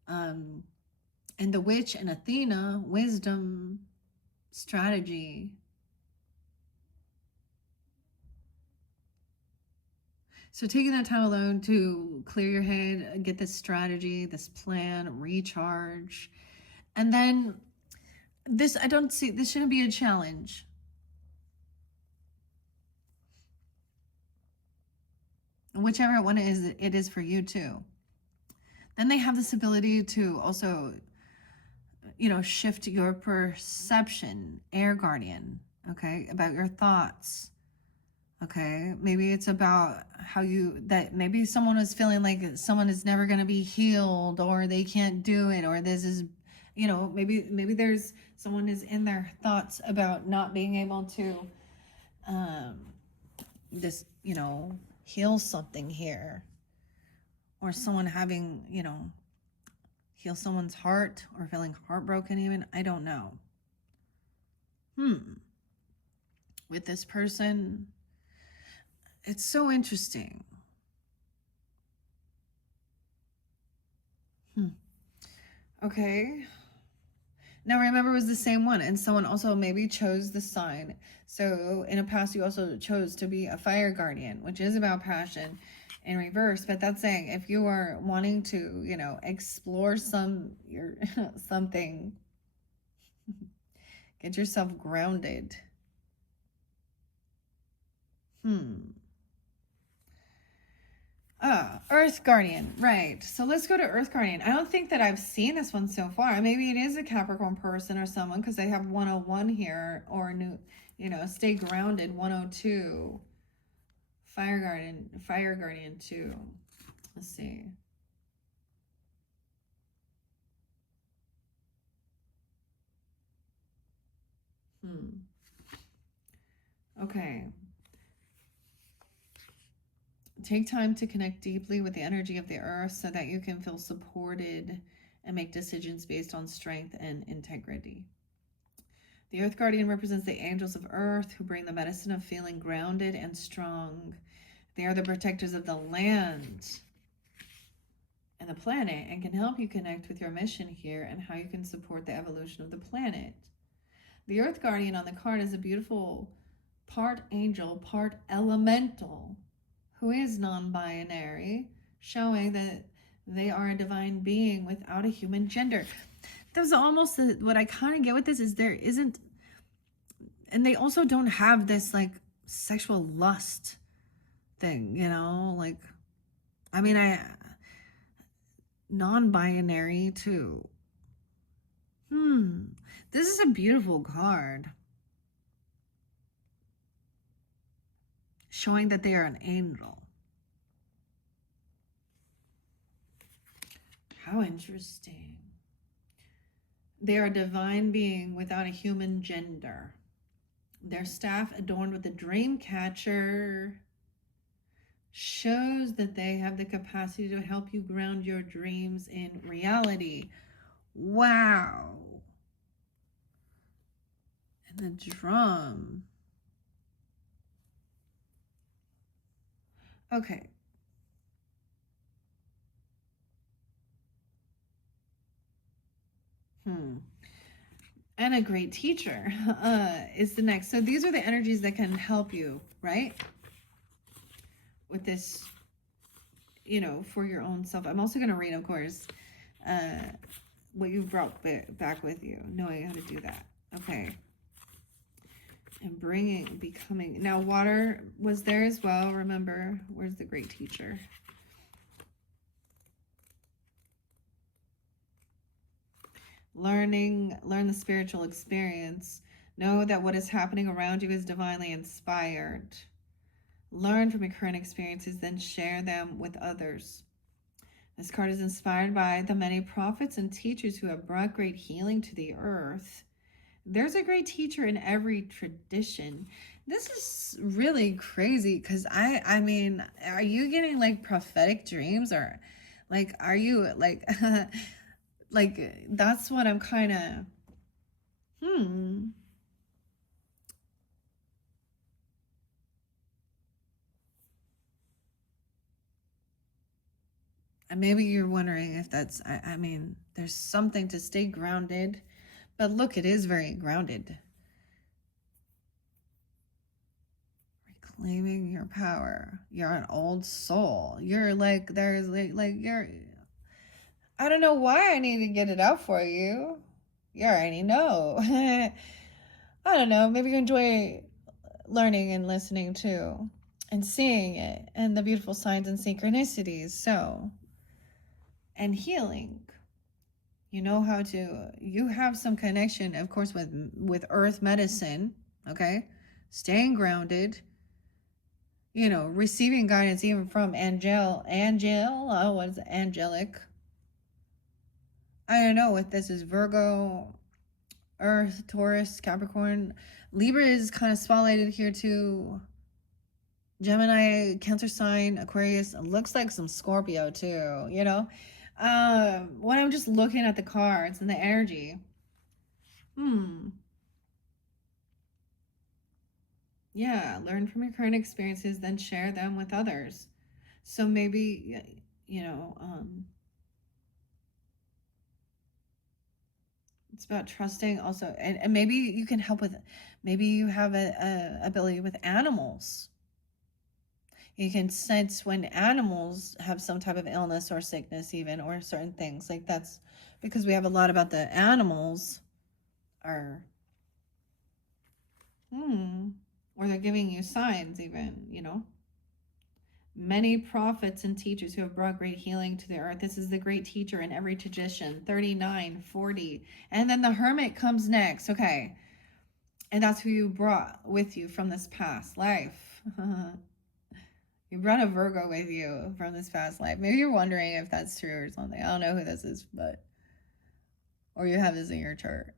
And the witch and Athena, wisdom, strategy. So taking that time alone to clear your head, get this strategy, this plan, recharge. And then this shouldn't be a challenge. Whichever one it is for you too. Then they have this ability to also, shift your perception, air guardian, okay, about your thoughts. Okay, maybe it's about maybe someone was feeling like someone is never going to be healed, or they can't do it, or this is, maybe there's someone is in their thoughts about not being able to heal something here, or someone having, heal someone's heart, or feeling heartbroken even. I don't know. With this person, it's so interesting. Okay. Now remember, it was the same one, and someone also maybe chose the sign. So in a past, you also chose to be a fire guardian, which is about passion in reverse. But that's saying if you are wanting to, explore something, get yourself grounded. Earth Guardian, right. So let's go to Earth Guardian. I don't think that I've seen this one so far. Maybe it is a Capricorn person or someone, because they have 101 here, or stay grounded, 102. Fire Guardian 2. Let's see. Okay. Take time to connect deeply with the energy of the earth so that you can feel supported and make decisions based on strength and integrity. The Earth Guardian represents the angels of Earth, who bring the medicine of feeling grounded and strong. They are the protectors of the land and the planet, and can help you connect with your mission here and how you can support the evolution of the planet. The Earth Guardian on the card is a beautiful part angel, part elemental, who is non-binary, showing that they are a divine being without a human gender. That's almost what I kind of get with this, is there isn't, and they also don't have this like sexual lust thing, non-binary too. This is a beautiful card, showing that they are an angel. How interesting. They are a divine being without a human gender. Their staff, adorned with a dream catcher, shows that they have the capacity to help you ground your dreams in reality. Wow. And the drum. Okay. And a great teacher is the next. So these are the energies that can help you, right? With this, you know, for your own self. I'm also going to read, of course, what you brought back with you, knowing how to do that. Okay. And becoming. Now, water was there as well. Remember, where's the great teacher? Learn the spiritual experience. Know that what is happening around you is divinely inspired. Learn from your current experiences, then share them with others. This card is inspired by the many prophets and teachers who have brought great healing to the earth. There's a great teacher in every tradition. This is really crazy because I mean, are you getting like prophetic dreams, or like, are you like, like, that's what I'm kind of, and maybe you're wondering if that's, I mean, there's something to stay grounded, but look, it is very grounded. Reclaiming your power. You're an old soul. You're like, there's like you're, I don't know why I need to get it out for you. You already know. I don't know. Maybe you enjoy learning and listening too, and seeing it, and the beautiful signs and synchronicities. So, and healing. You know how to. You have some connection, of course, with earth medicine. Okay, staying grounded. You know, receiving guidance even from what's angelic? I don't know what this is. Virgo, Earth, Taurus, Capricorn. Libra is kind of spotlighted here too. Gemini, Cancer sign, Aquarius. It looks like some Scorpio too, you know? When I'm just looking at the cards and the energy. Yeah, learn from your current experiences, then share them with others. So maybe, you know, it's about trusting also, and maybe you can help with, maybe you have a ability with animals. You can sense when animals have some type of illness or sickness even, or certain things. Like that's because we have a lot about the animals are, or they're giving you signs even, you know. Many prophets and teachers who have brought great healing to the earth. This is the great teacher in every tradition. 39, 40. And then the hermit comes next. Okay. And that's who you brought with you from this past life. You brought a Virgo with you from this past life. Maybe you're wondering if that's true or something. I don't know who this is, but, or you have this in your chart.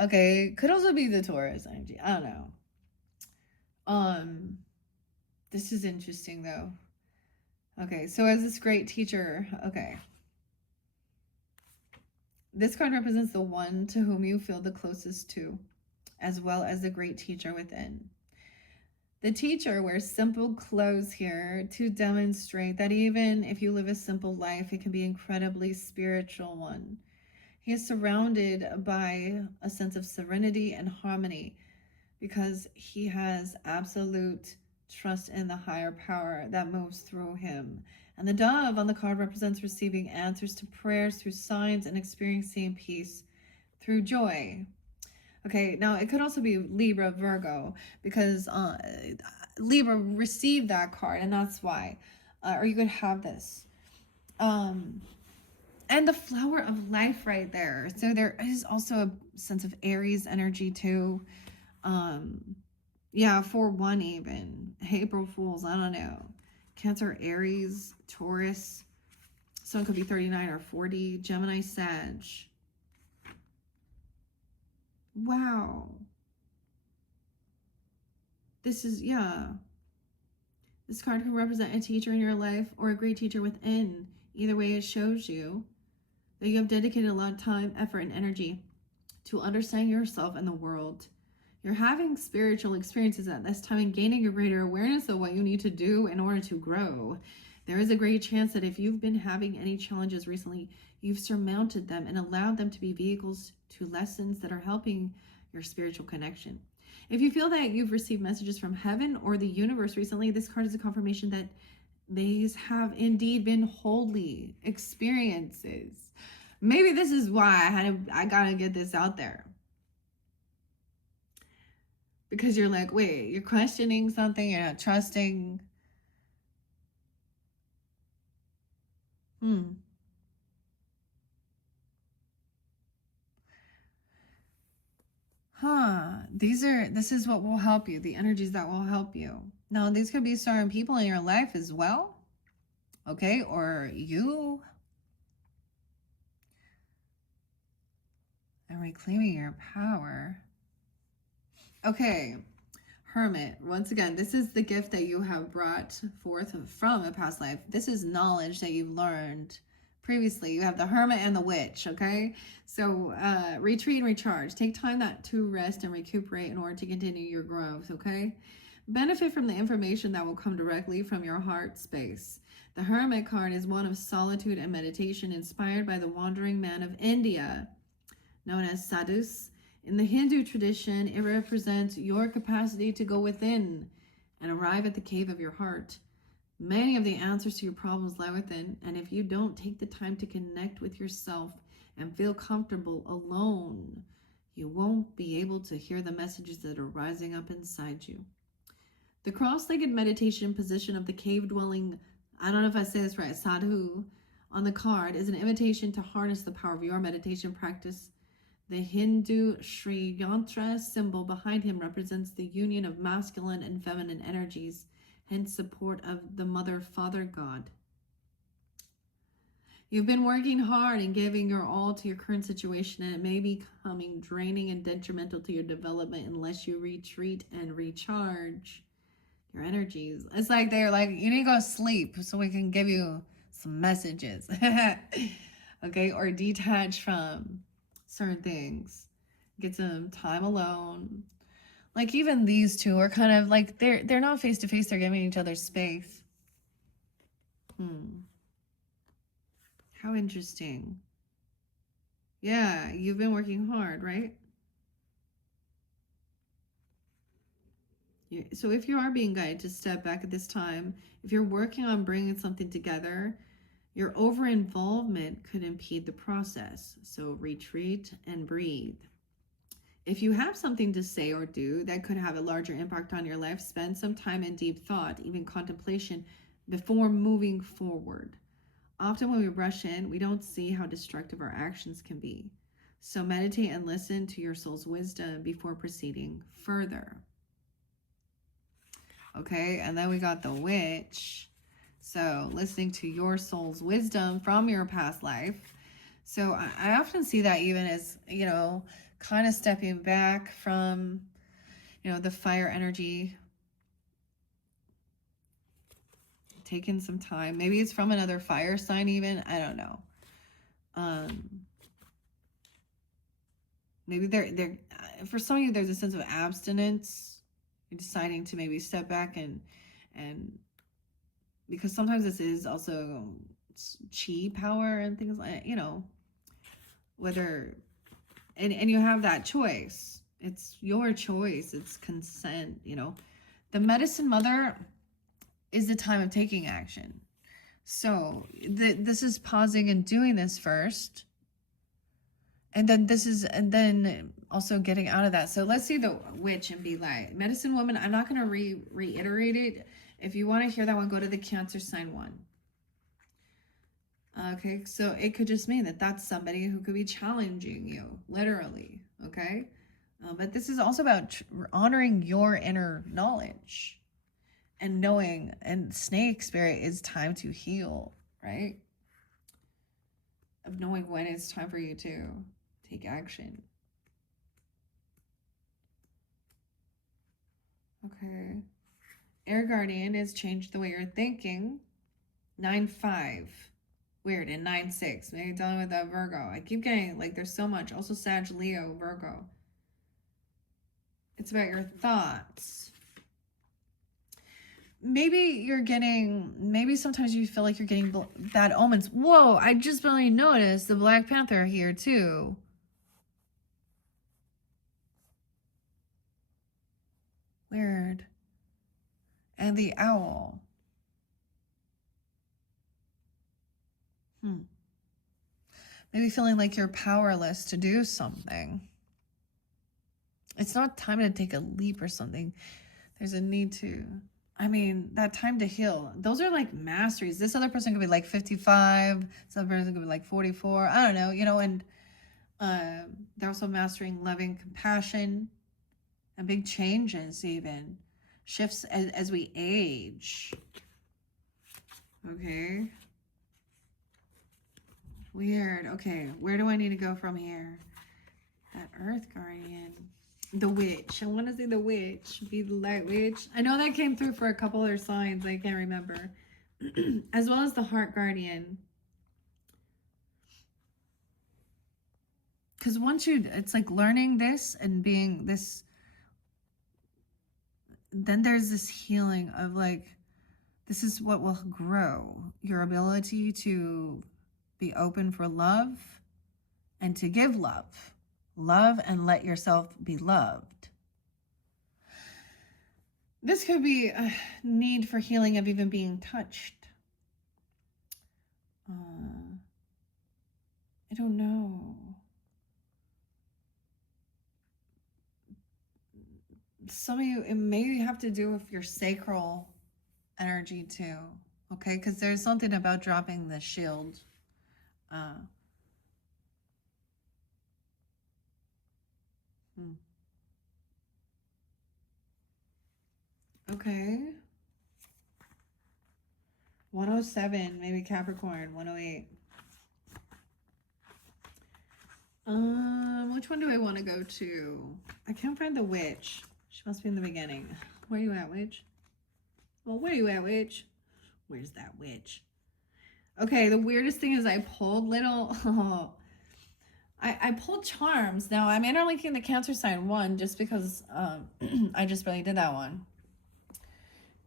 Okay, could also be the Taurus energy. I don't know. This is interesting though. Okay, so as this great teacher, okay. This card represents the one to whom you feel the closest to, as well as the great teacher within. The teacher wears simple clothes here to demonstrate that even if you live a simple life, it can be an incredibly spiritual one. He is surrounded by a sense of serenity and harmony because he has absolute trust in the higher power that moves through him. And the dove on the card represents receiving answers to prayers through signs and experiencing peace through joy. Okay, now it could also be Libra, Virgo, because Libra received that card, and that's why. Or you could have this. And the flower of life right there. So there is also a sense of Aries energy too. Yeah, 4-1 even. April Fools, I don't know. Cancer, Aries, Taurus. So it could be 39 or 40. Gemini, Sag. Wow. This is, yeah. This card can represent a teacher in your life or a great teacher within. Either way, it shows you that you have dedicated a lot of time, effort, and energy to understand yourself and the world. You're having spiritual experiences at this time and gaining a greater awareness of what you need to do in order to grow. There is a great chance that if you've been having any challenges recently, you've surmounted them and allowed them to be vehicles to lessons that are helping your spiritual connection. If you feel that you've received messages from heaven or the universe recently, this card is a confirmation that these have indeed been holy experiences. Maybe this is why I gotta get this out there. Because you're like, wait, you're questioning something, you're not trusting. This is what will help you, the energies that will help you. Now, these could be certain people in your life as well, okay, or you. And reclaiming your power. Okay, Hermit. Once again, this is the gift that you have brought forth from a past life. This is knowledge that you've learned previously. You have the Hermit and the Witch, okay? So retreat and recharge. Take time to rest and recuperate in order to continue your growth, okay? Benefit from the information that will come directly from your heart space. The Hermit card is one of solitude and meditation, inspired by the wandering man of India, known as sadhus. In the Hindu tradition, it represents your capacity to go within and arrive at the cave of your heart. Many of the answers to your problems lie within, and if you don't take the time to connect with yourself and feel comfortable alone, you won't be able to hear the messages that are rising up inside you. The cross-legged meditation position of the cave-dwelling, I don't know if I say this right, sadhu, on the card is an invitation to harness the power of your meditation practice. The Hindu Sri Yantra symbol behind him represents the union of masculine and feminine energies, hence support of the mother-father god. You've been working hard and giving your all to your current situation, and it may be becoming draining and detrimental to your development unless you retreat and recharge your energies. It's like they're like, you need to go sleep so we can give you some messages. Okay, or detach from certain things, get some time alone. Like even these two are kind of like they're not face to face, they're giving each other space. How interesting. Yeah, you've been working hard, right? So if you are being guided to step back at this time, if you're working on bringing something together, your over-involvement could impede the process. So retreat and breathe. If you have something to say or do that could have a larger impact on your life, spend some time in deep thought, even contemplation, before moving forward. Often when we rush in, we don't see how destructive our actions can be. So meditate and listen to your soul's wisdom before proceeding further. Okay, and then we got the Witch. So listening to your soul's wisdom from your past life. So I often see that even as, kind of stepping back from, the fire energy, taking some time. Maybe it's from another fire sign even. I don't know. Maybe they're for some of you, there's a sense of abstinence. You're deciding to maybe step back and because sometimes this is also chi power and things like, whether, and you have that choice. It's your choice. It's consent, The medicine mother is the time of taking action. So this is pausing and doing this first. And then also getting out of that. So let's see the Witch and be like, medicine woman. I'm not going to reiterate it. If you want to hear that one, go to the Cancer sign one. Okay, so it could just mean that that's somebody who could be challenging you, literally. Okay, but this is also about honoring your inner knowledge and knowing. And Snake Spirit is time to heal, right? Of knowing when it's time for you to take action. Okay. Air Guardian is change the way you're thinking. 9-5. Weird. And 9-6. Maybe dealing with that Virgo. I keep getting, like, there's so much. Also Sag, Leo, Virgo. It's about your thoughts. maybe sometimes you feel like you're getting bad omens. Whoa, I just barely noticed the Black Panther here too. Weird. And the owl. Maybe feeling like you're powerless to do something. It's not time to take a leap or something. There's a need to, that time to heal. Those are like masteries. This other person could be like 55. This other person could be like 44. I don't know, and they're also mastering loving compassion and big changes, even shifts as we age. Okay. Weird. Okay, where do I need to go from here? That Earth Guardian. The Witch. I want to say the Witch. Be the Light Witch. I know that came through for a couple other signs. I can't remember. As well as the Heart Guardian. Because it's like learning this and being this. Then there's this healing of like, this is what will grow. Your ability to be open for love and to give love. Love and let yourself be loved. This could be a need for healing of even being touched. I don't know. Some of you, it may have to do with your sacral energy too. Okay, because there's something about dropping the shield. Okay. 107, maybe Capricorn, 108. Which one do I want to go to? I can't find the Witch. She must be in the beginning. Where you at, Witch? Well, where you at, Witch? Where's that Witch? Okay, the weirdest thing is I pulled little... I pulled charms. Now, I'm interlinking the Cancer sign 1 just because I just really did that one.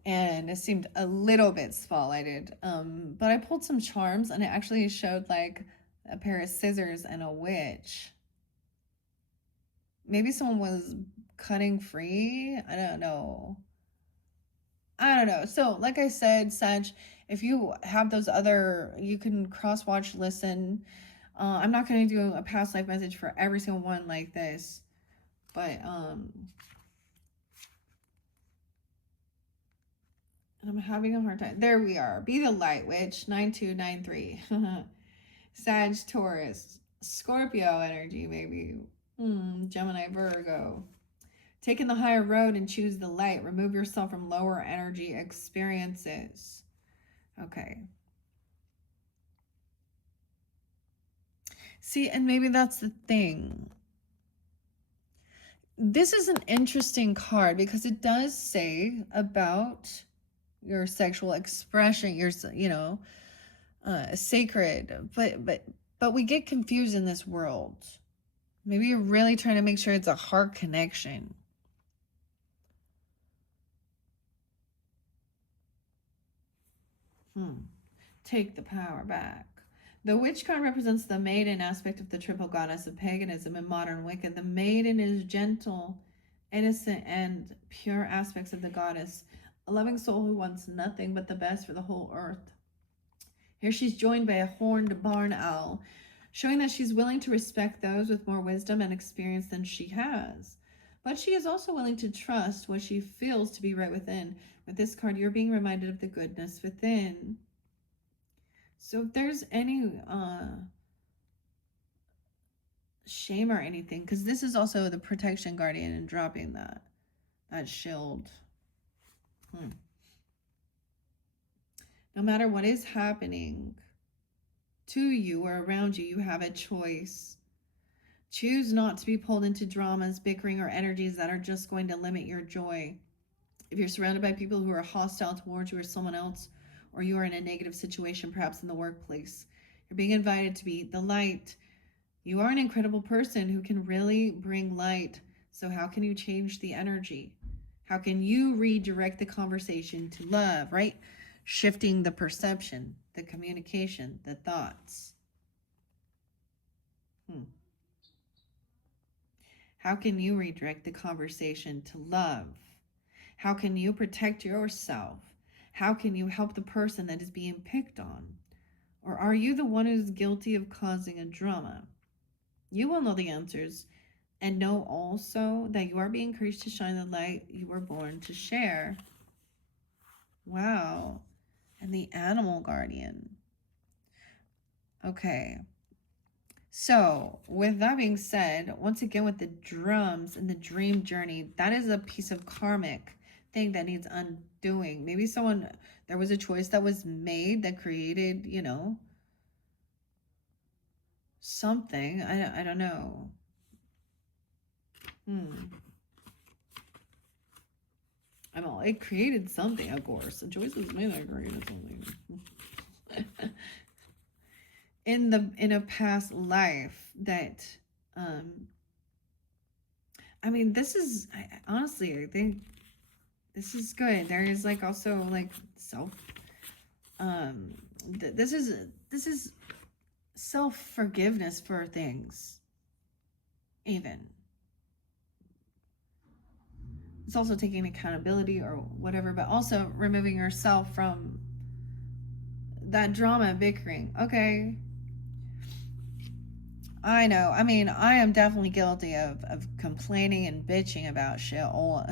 And it seemed a little bit spotlighted. But I pulled some charms and it actually showed like a pair of scissors and a witch. Maybe someone was cutting free. I don't know. So like I said, Sag, if you have those other, you can cross watch, listen. I'm not going to do a past life message for every single one like this, but I'm having a hard time. There we are. Be the Light Witch, 9293. Sag, Taurus, Scorpio energy, maybe. Gemini, Virgo. Taking the higher road and choose the light. Remove yourself from lower energy experiences. Okay. See, and maybe that's the thing. This is an interesting card because it does say about your sexual expression, your, sacred, but we get confused in this world. Maybe you're really trying to make sure it's a heart connection. Take the power back. The Witch card represents the maiden aspect of the triple goddess of paganism and modern Wicca. The maiden is gentle, innocent, and pure aspects of the goddess, a loving soul who wants nothing but the best for the whole earth. Here she's joined by a horned barn owl, showing that she's willing to respect those with more wisdom and experience than she has. But she is also willing to trust what she feels to be right within. With this card, you're being reminded of the goodness within. So if there's any shame or anything, because this is also the protection guardian and dropping that shield. No matter what is happening to you or around you, you have a choice. Choose not to be pulled into dramas, bickering, or energies that are just going to limit your joy. If you're surrounded by people who are hostile towards you or someone else, or you are in a negative situation, perhaps in the workplace, you're being invited to be the light. You are an incredible person who can really bring light. So how can you change the energy? How can you redirect the conversation to love, right? Shifting the perception, the communication, the thoughts. How can you redirect the conversation to love? How can you protect yourself? How can you help the person that is being picked on? Or are you the one who's guilty of causing a drama? You will know the answers and know also that you are being encouraged to shine the light you were born to share. Wow. And the animal guardian. Okay. So, with that being said, once again, with the drums and the dream journey, that is a piece of karmic thing that needs undoing. Maybe there was a choice that was made that created, something. I don't know. It created something, of course. The choice was made that created something. in a past life that this is honestly, I think this is good. There is like also like this is self-forgiveness for things. Even it's also taking accountability or whatever, but also removing yourself from that drama and bickering. Okay, I know. I am definitely guilty of complaining and bitching about shit all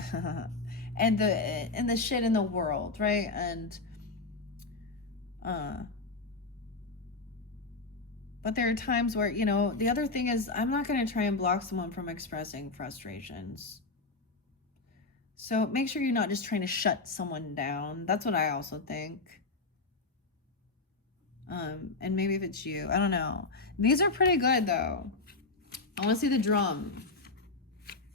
and the shit in the world, right? And but there are times where, the other thing is I'm not going to try and block someone from expressing frustrations. So make sure you're not just trying to shut someone down. That's what I also think. And maybe if it's you, I don't know. These are pretty good though. I want to see the drum.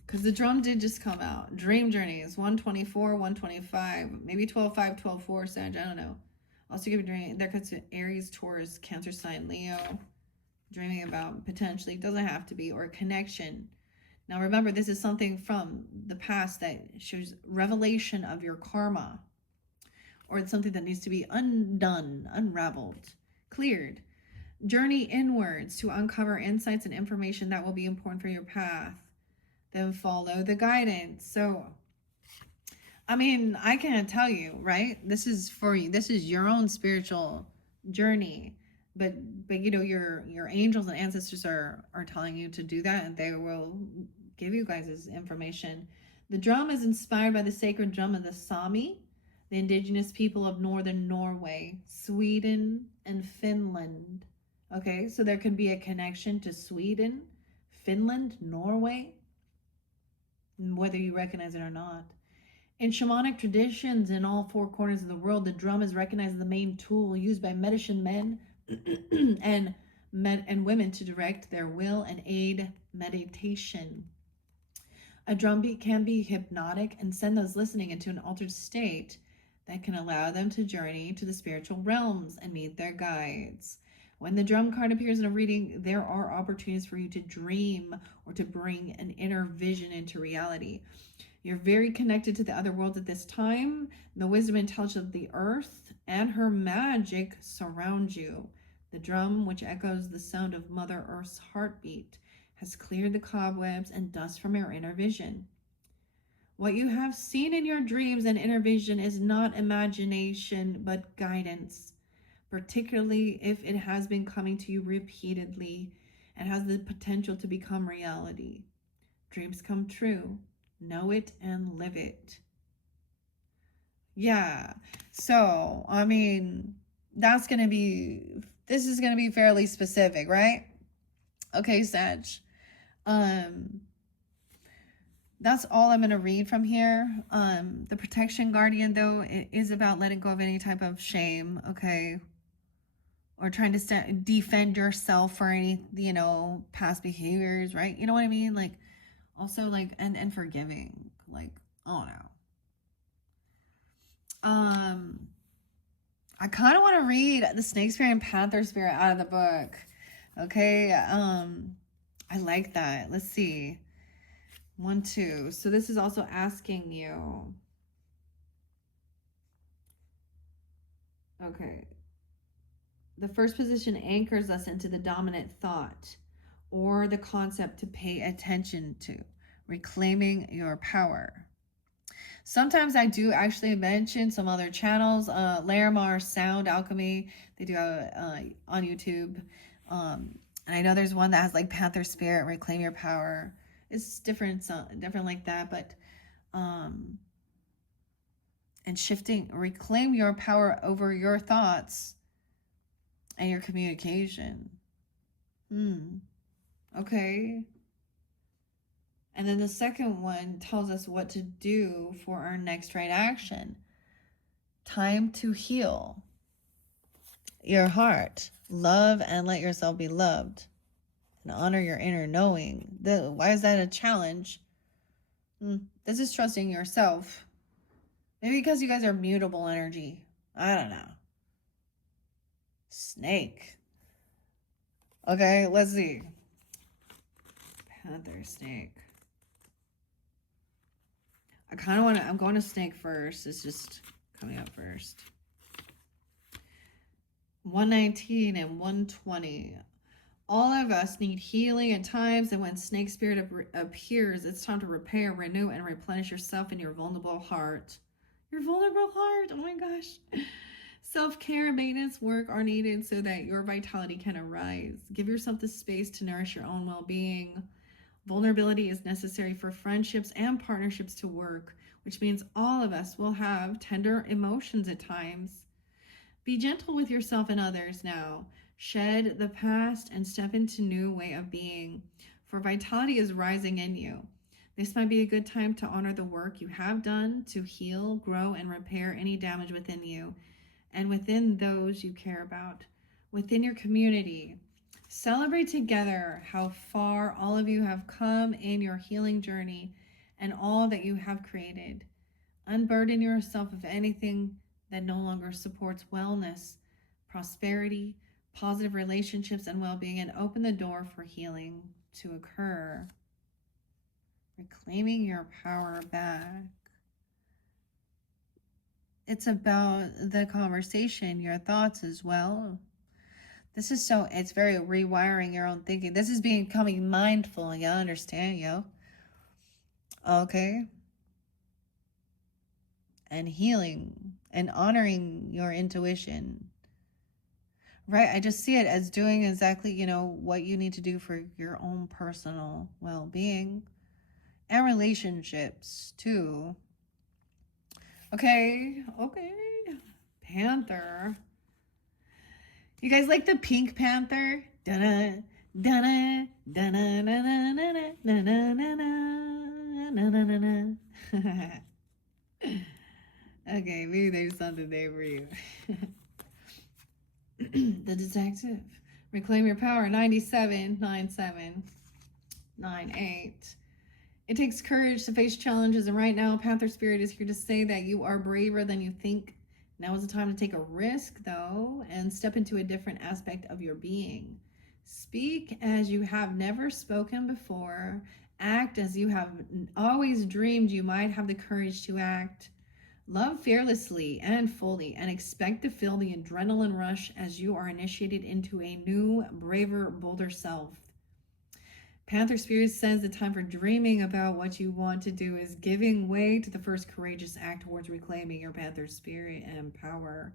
Because the drum did just come out. Dream Journeys, 124, 125, maybe 12-5, 12-4, Sag, I don't know. Also give a dream. There comes Aries, Taurus, Cancer sign, Leo. Dreaming about potentially, doesn't have to be, or a connection. Now remember, this is something from the past that shows revelation of your karma. Or it's something that needs to be undone, unraveled, cleared. Journey inwards to uncover insights and information that will be important for your path. Then follow the guidance. So, I can't tell you, right? This is for you. This is your own spiritual journey. But your angels and ancestors are telling you to do that, and they will give you guys this information. The drum is inspired by the sacred drum of the Sami, the indigenous people of northern Norway, Sweden, and Finland. Okay, so there could be a connection to Sweden, Finland, Norway, whether you recognize it or not. In shamanic traditions in all four corners of the world, the drum is recognized as the main tool used by medicine men and women to direct their will and aid meditation. A drum beat can be hypnotic and send those listening into an altered state that can allow them to journey to the spiritual realms and meet their guides. When the drum card appears in a reading, there are opportunities for you to dream or to bring an inner vision into reality. You're very connected to the other worlds at this time. The wisdom and intelligence of the earth and her magic surround you. The drum, which echoes the sound of Mother Earth's heartbeat, has cleared the cobwebs and dust from your inner vision. What you have seen in your dreams and inner vision is not imagination, but guidance, particularly if it has been coming to you repeatedly and has the potential to become reality. Dreams come true. Know it and live it. Yeah. So, this is going to be fairly specific, right? Okay, Sag. That's all I'm going to read from here. The protection guardian, though, it is about letting go of any type of shame, okay? Or trying to defend yourself for any, past behaviors, right? You know what I mean? Like, also, like, and forgiving. Like, oh no. I kind of want to read the Snake Spirit and Panther Spirit out of the book. Okay, I like that. Let's see. 1, 2. So this is also asking you. Okay. The first position anchors us into the dominant thought or the concept to pay attention to, reclaiming your power. Sometimes I do actually mention some other channels, Larimar Sound Alchemy. They do on YouTube. And I know there's one that has like Panther Spirit, Reclaim Your Power. It's different, different like that. But and shifting, reclaim your power over your thoughts and your communication. Okay. And then the second one tells us what to do for our next right action. Time to heal your heart. Love and let yourself be loved. And honor your inner knowing. Why is that a challenge? This is trusting yourself. Maybe because you guys are mutable energy. I don't know. Snake. Okay, let's see. Panther, snake. I kind of want to, I'm going to snake first. It's just coming up first. 119 and 120. All of us need healing at times, and when snake spirit appears, it's time to repair, renew, and replenish yourself in your vulnerable heart. Your vulnerable heart, oh my gosh. Self-care and maintenance work are needed so that your vitality can arise. Give yourself the space to nourish your own well-being. Vulnerability is necessary for friendships and partnerships to work, which means all of us will have tender emotions at times. Be gentle with yourself and others now. Shed the past and step into new way of being, for vitality is rising in you. This might be a good time to honor the work you have done to heal, grow, and repair any damage within you and within those you care about, within your community. Celebrate together how far all of you have come in your healing journey and all that you have created. Unburden yourself of anything that no longer supports wellness, prosperity, positive relationships, and well-being, and open the door for healing to occur. Reclaiming your power back. It's about the conversation, your thoughts as well. This is it's very rewiring your own thinking. This is becoming mindful. You understand, yo? Okay. And healing and honoring your intuition. Right? I just see it as doing exactly, what you need to do for your own personal well-being and relationships too. Okay. Panther. You guys like the Pink Panther? Da-da, da-da, da-da, da-da, da-da, da-da, da-da. Okay, maybe there's something there for you. The detective. Reclaim your power. 97, 97, 98. It takes courage to face challenges, and right now, Panther Spirit is here to say that you are braver than you think. Now is the time to take a risk, though, and step into a different aspect of your being. Speak as you have never spoken before. Act as you have always dreamed you might have the courage to act. Love fearlessly and fully, and expect to feel the adrenaline rush as you are initiated into a new, braver, bolder self. Panther Spirit says the time for dreaming about what you want to do is giving way to the first courageous act towards reclaiming your Panther Spirit and power.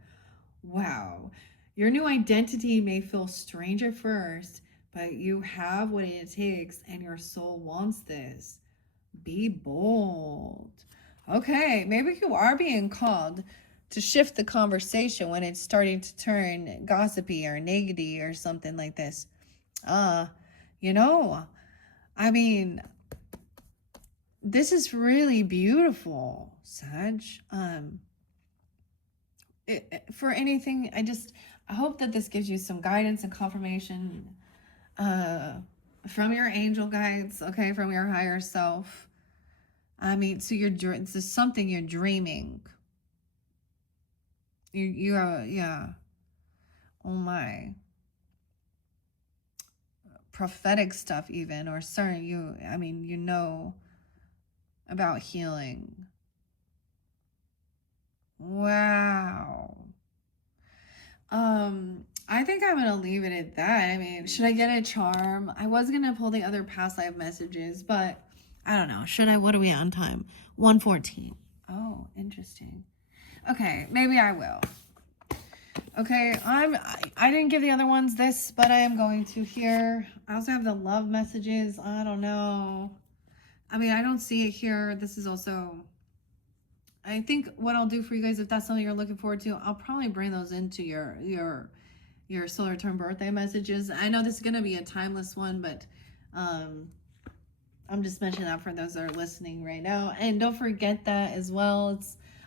Wow. Your new identity may feel strange at first, but you have what it takes and your soul wants this. Be bold. Okay, maybe you are being called to shift the conversation when it's starting to turn gossipy or negative or something like this. I mean, this is really beautiful, Sag. For anything, I hope that this gives you some guidance and confirmation from your angel guides, okay, from your higher self. I mean, so this is something you're dreaming. You are, yeah. Oh my. Prophetic stuff even, or certain, about healing. Wow. I think I'm gonna leave it at that. I mean, should I get a charm? I was gonna pull the other past life messages, but I don't know. Should I? What are we on time? 1:14. Oh, interesting. Okay, maybe I will. Okay, I didn't give the other ones this, but I am going to here. I also have the love messages. I don't know. I mean, I don't see it here. This is also, I think what I'll do for you guys, if that's something you're looking forward to, I'll probably bring those into your solar term birthday messages. I know this is gonna be a timeless one, but I'm just mentioning that for those that are listening right now. And don't forget that as well.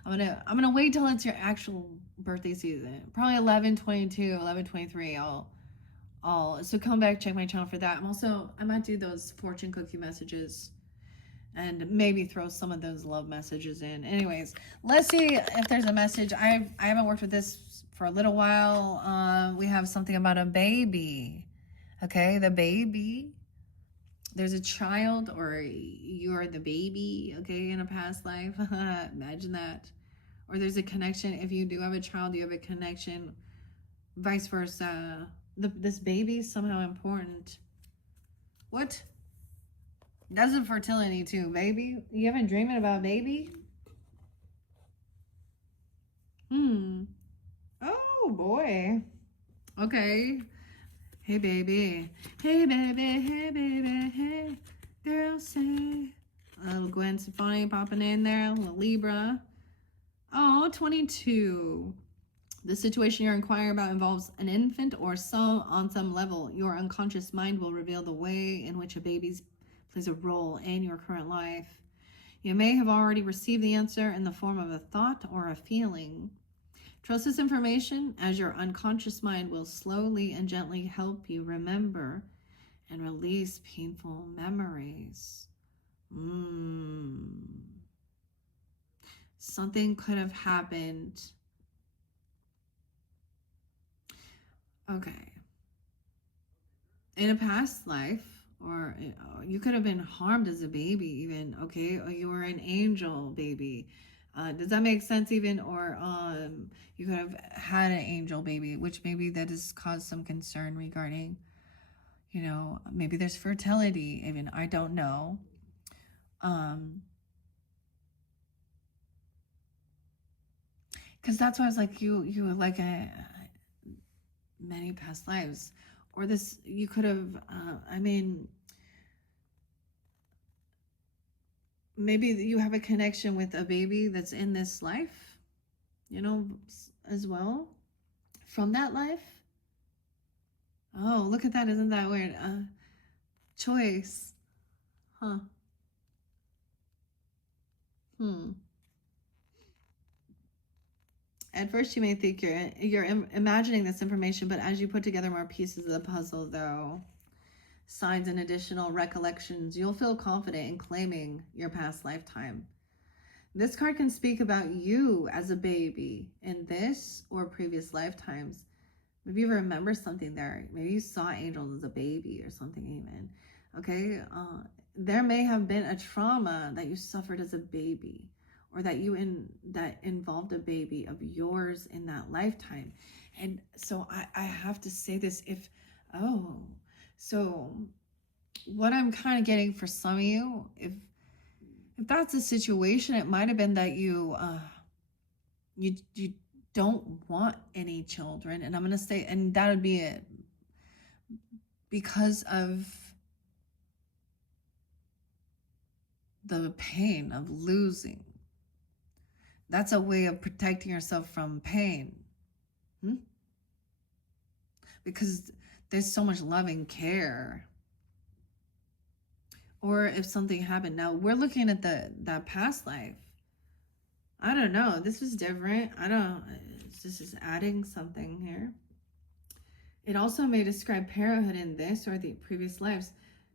I'm gonna wait till it's your actual birthday season. Probably 11/22, 11/23. I'll so come back, check my channel for that. I might do those fortune cookie messages and maybe throw some of those love messages in. Anyways, let's see if there's a message. I haven't worked with this for a little while. We have something about a baby. Okay, the baby. There's a child, or you're the baby, okay, in a past life. Imagine that. Or there's a connection. If you do have a child, you have a connection. Vice versa. This baby is somehow important. What? That's a fertility too, baby. You haven't dreaming about baby? Oh boy. Okay. Hey baby. Hey baby. Hey baby. Hey. Girl say. A little Gwen Stefani popping in there. A little Libra. Oh, 22. The situation you're inquiring about involves an infant or on some level. Your unconscious mind will reveal the way in which a baby plays a role in your current life. You may have already received the answer in the form of a thought or a feeling. Trust this information, as your unconscious mind will slowly and gently help you remember and release painful memories. Something could have happened. Okay. In a past life, or you could have been harmed as a baby even, okay? Or you were an angel baby. Does that make sense even? Or you could have had an angel baby, which maybe that has caused some concern regarding, maybe there's fertility even. I don't know. Because that's why I was like, you were like many past lives. Or this, you could have, maybe you have a connection with a baby that's in this life, as well, from that life. Oh, look at that. Isn't that weird? Choice. Huh. At first you may think you're imagining this information, but as you put together more pieces of the puzzle, though, signs and additional recollections, you'll feel confident in claiming your past lifetime. This card can speak about you as a baby in this or previous lifetimes. Maybe you remember something there. Maybe you saw angels as a baby or something even. Okay? There may have been a trauma that you suffered as a baby, or that that involved a baby of yours in that lifetime. And so I have to say this, so what I'm kind of getting for some of you, if that's a situation, it might have been that you don't want any children, and I'm gonna say, and that would be it, because of the pain of losing. That's a way of protecting yourself from pain. Because there's so much love and care. Or if something happened. Now, we're looking at that past life. I don't know. This is different. This is adding something here. It also may describe parenthood in this or the previous lives.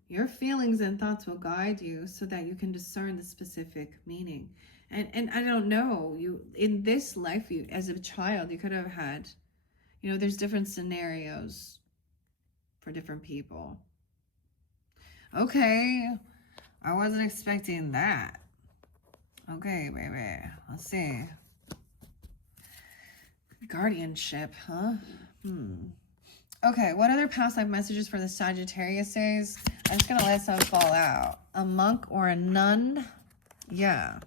Your feelings and thoughts will guide you so that you can discern the specific meaning. And I don't know, you in this life, you as a child, you could have had, there's different scenarios for different people. Okay, I wasn't expecting that. Okay, baby. Let's see. Guardianship, huh? Okay, what other past life messages for the Sagittarius days? I'm just gonna let some fall out. A monk or a nun? Yeah.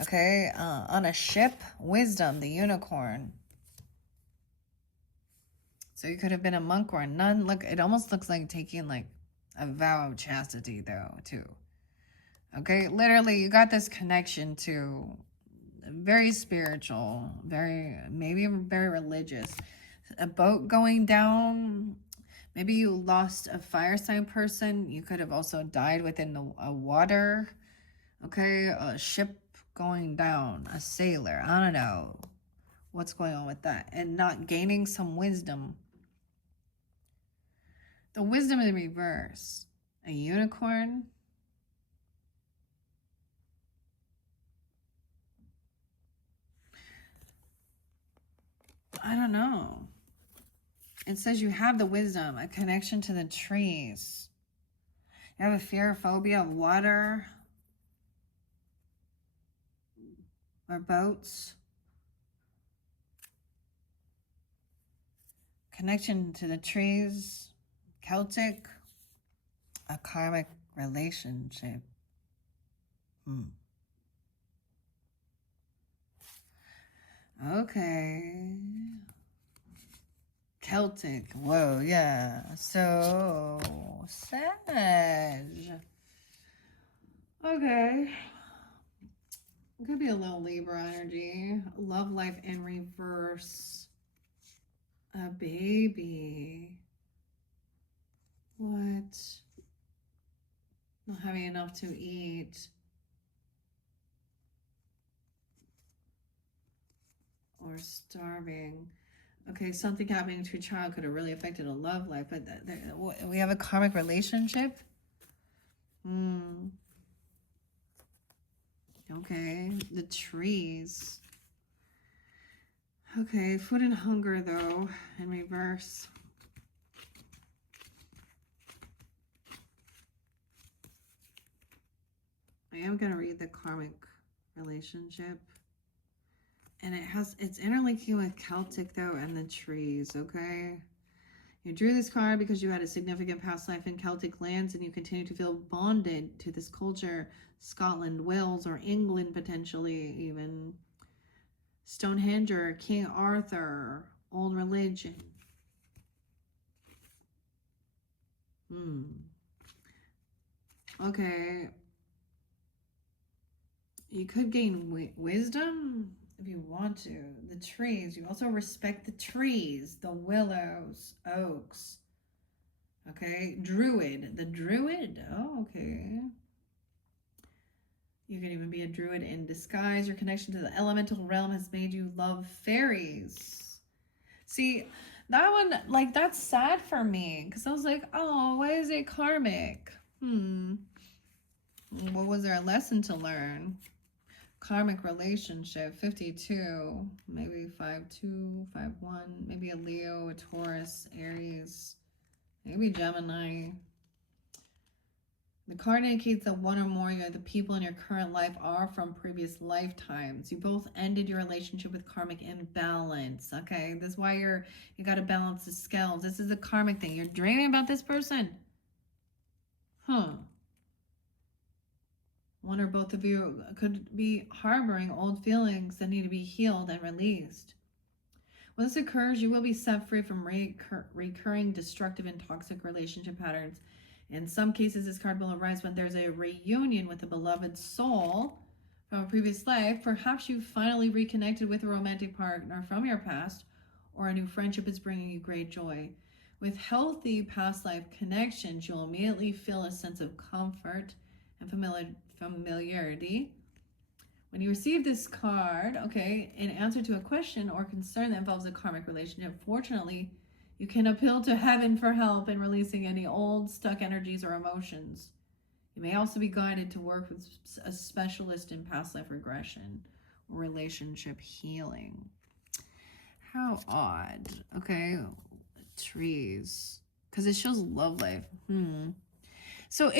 Okay, on a ship, wisdom, the unicorn. So you could have been a monk or a nun. Look, it almost looks like taking like a vow of chastity though, too. Okay, literally you got this connection to very spiritual, maybe very religious. A boat going down, maybe you lost a fire sign person. You could have also died within the water. Okay, a ship going down, a sailor. I don't know what's going on with that. And not gaining some wisdom. The wisdom in reverse. A unicorn. I don't know. It says you have the wisdom, a connection to the trees. You have a fear or phobia of water or boats. Connection to the trees, Celtic, a karmic relationship. Okay. Celtic. Whoa, yeah. So, Sag. Okay. It could be a little Libra energy. Love life in reverse. A baby. What? Not having enough to eat. Or starving. Okay, something happening to a child could have really affected a love life, but we have a karmic relationship? Okay, the trees. Okay, food and hunger, though, in reverse. I am going to read the karmic relationship. And it's interlinking with Celtic, though, and the trees, okay? You drew this card because you had a significant past life in Celtic lands and you continue to feel bonded to this culture. Scotland, Wales, or England, potentially, even. Stonehenge or King Arthur, old religion. Okay. You could gain wisdom if you want to. The trees. You also respect the trees, the willows, oaks. Okay. Druid. The druid. Oh, okay. You can even be a druid in disguise. Your connection to the elemental realm has made you love fairies. See, that one, like, that's sad for me. Because I was like, oh, why is it karmic? What was there a lesson to learn? Karmic relationship, 52. Maybe 5-2, 5-1. Maybe a Leo, a Taurus, Aries. Maybe Gemini. The card indicates that one or more of the people in your current life are from previous lifetimes. You both ended your relationship with karmic imbalance. Okay, this is why you got to balance the scales. This is a karmic thing. You're dreaming about this person. One or both of you could be harboring old feelings that need to be healed and released. When this occurs, you will be set free from recurring destructive and toxic relationship patterns. In some cases, this card will arise when there's a reunion with a beloved soul from a previous life. Perhaps you finally reconnected with a romantic partner from your past, or a new friendship is bringing you great joy. With healthy past life connections, you'll immediately feel a sense of comfort and familiarity. When you receive this card, okay, in answer to a question or concern that involves a karmic relationship, fortunately, you can appeal to heaven for help in releasing any old, stuck energies or emotions. You may also be guided to work with a specialist in past life regression or relationship healing. How odd. Okay, trees. Because it shows love life. So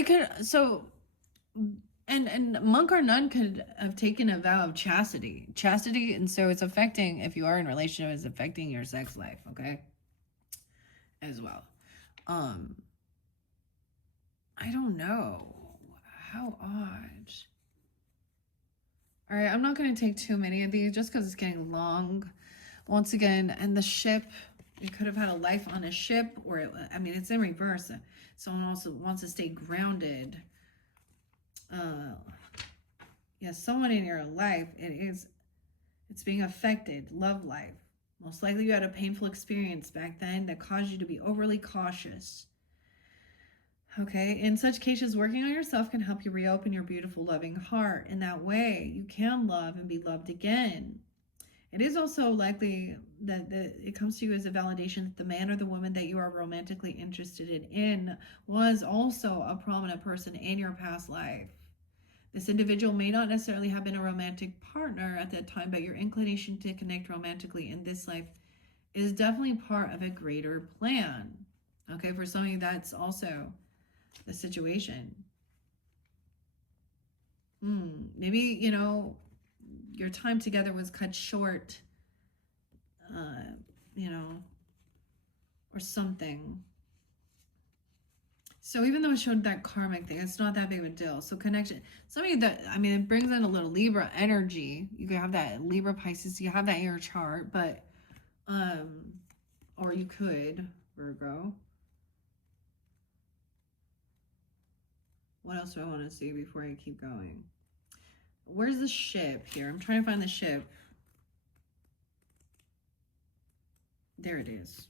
And monk or nun could have taken a vow of chastity. Chastity, and so it's affecting, if you are in a relationship, it's affecting your sex life, okay? As well. I don't know. How odd. All right, I'm not going to take too many of these just because it's getting long. Once again, and the ship, it could have had a life on a ship, or I mean, it's in reverse. Someone also wants to stay grounded. Yeah, someone in your life, it's being affected. Love life. Most likely you had a painful experience back then that caused you to be overly cautious. Okay, in such cases, working on yourself can help you reopen your beautiful, loving heart. In that way, you can love and be loved again. It is also likely that it comes to you as a validation that the man or the woman that you are romantically interested in was also a prominent person in your past life. This individual may not necessarily have been a romantic partner at that time, but your inclination to connect romantically in this life is definitely part of a greater plan. Okay, for some of you, that's also the situation. Maybe, you know, your time together was cut short, you know, or something. So even though it showed that karmic thing, it's not that big of a deal. So connection, some of you that, I mean, it brings in a little Libra energy. You can have that Libra Pisces, you have that in your chart, but, or you could, Virgo. What else do I want to see before I keep going? Where's the ship here? I'm trying to find the ship. There it is.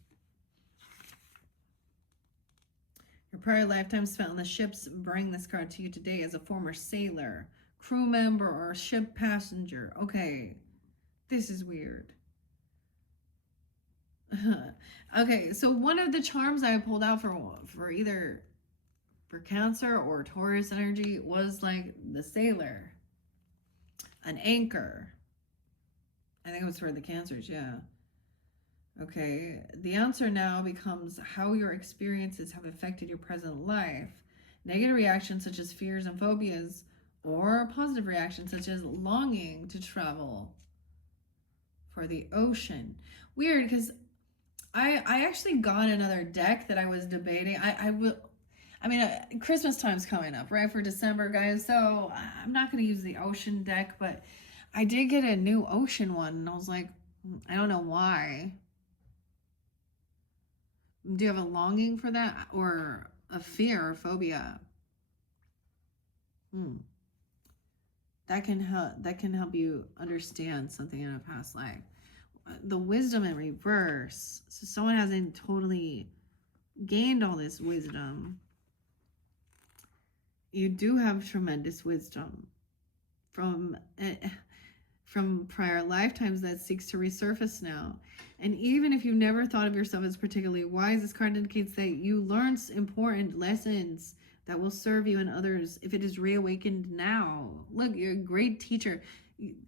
Your prior lifetime spent on the ships bring this card to you today as a former sailor, crew member, or ship passenger. Okay, this is weird. Okay, so one of the charms I pulled out for either for Cancer or Taurus energy was like the sailor, an anchor. I think it was for the Cancers, yeah. Okay, the answer now becomes how your experiences have affected your present life. Negative reactions such as fears and phobias, or positive reactions such as longing to travel for the ocean. Weird, because I actually got another deck that I was debating. I mean, Christmas time's coming up, right, for December, guys, so I'm not going to use the ocean deck, but I did get a new ocean one, and I was like, I don't know why. Do you have a longing for that, or a fear or phobia? That can help you understand something in a past life. The wisdom in reverse. So someone hasn't totally gained all this wisdom. You do have tremendous wisdom from prior lifetimes that seeks to resurface now. And even if you've never thought of yourself as particularly wise, this card indicates that you learned important lessons that will serve you and others if it is reawakened now. Look, you're a great teacher.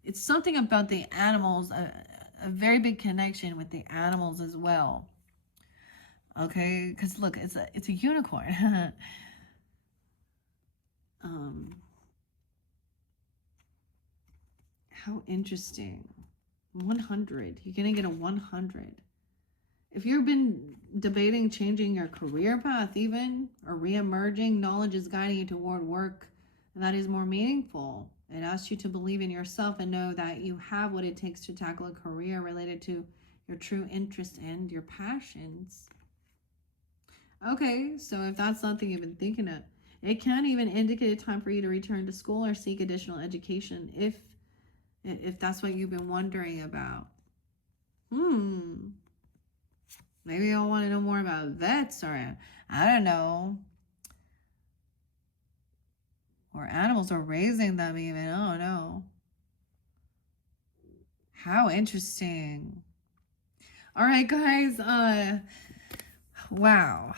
It's something about the animals, a very big connection with the animals as well. Okay, because look, it's a unicorn. How interesting. 100. You're gonna get a 100. If you've been debating changing your career path even, or re-emerging, knowledge is guiding you toward work that is more meaningful. It asks you to believe in yourself and know that you have what it takes to tackle a career related to your true interest and your passions. Okay, so if that's something you've been thinking of, it can even indicate a time for you to return to school or seek additional education if that's what you've been wondering about. Maybe you'll want to know more about vets, or I don't know. Or animals, or raising them even. Oh no. How interesting. All right, guys. Wow.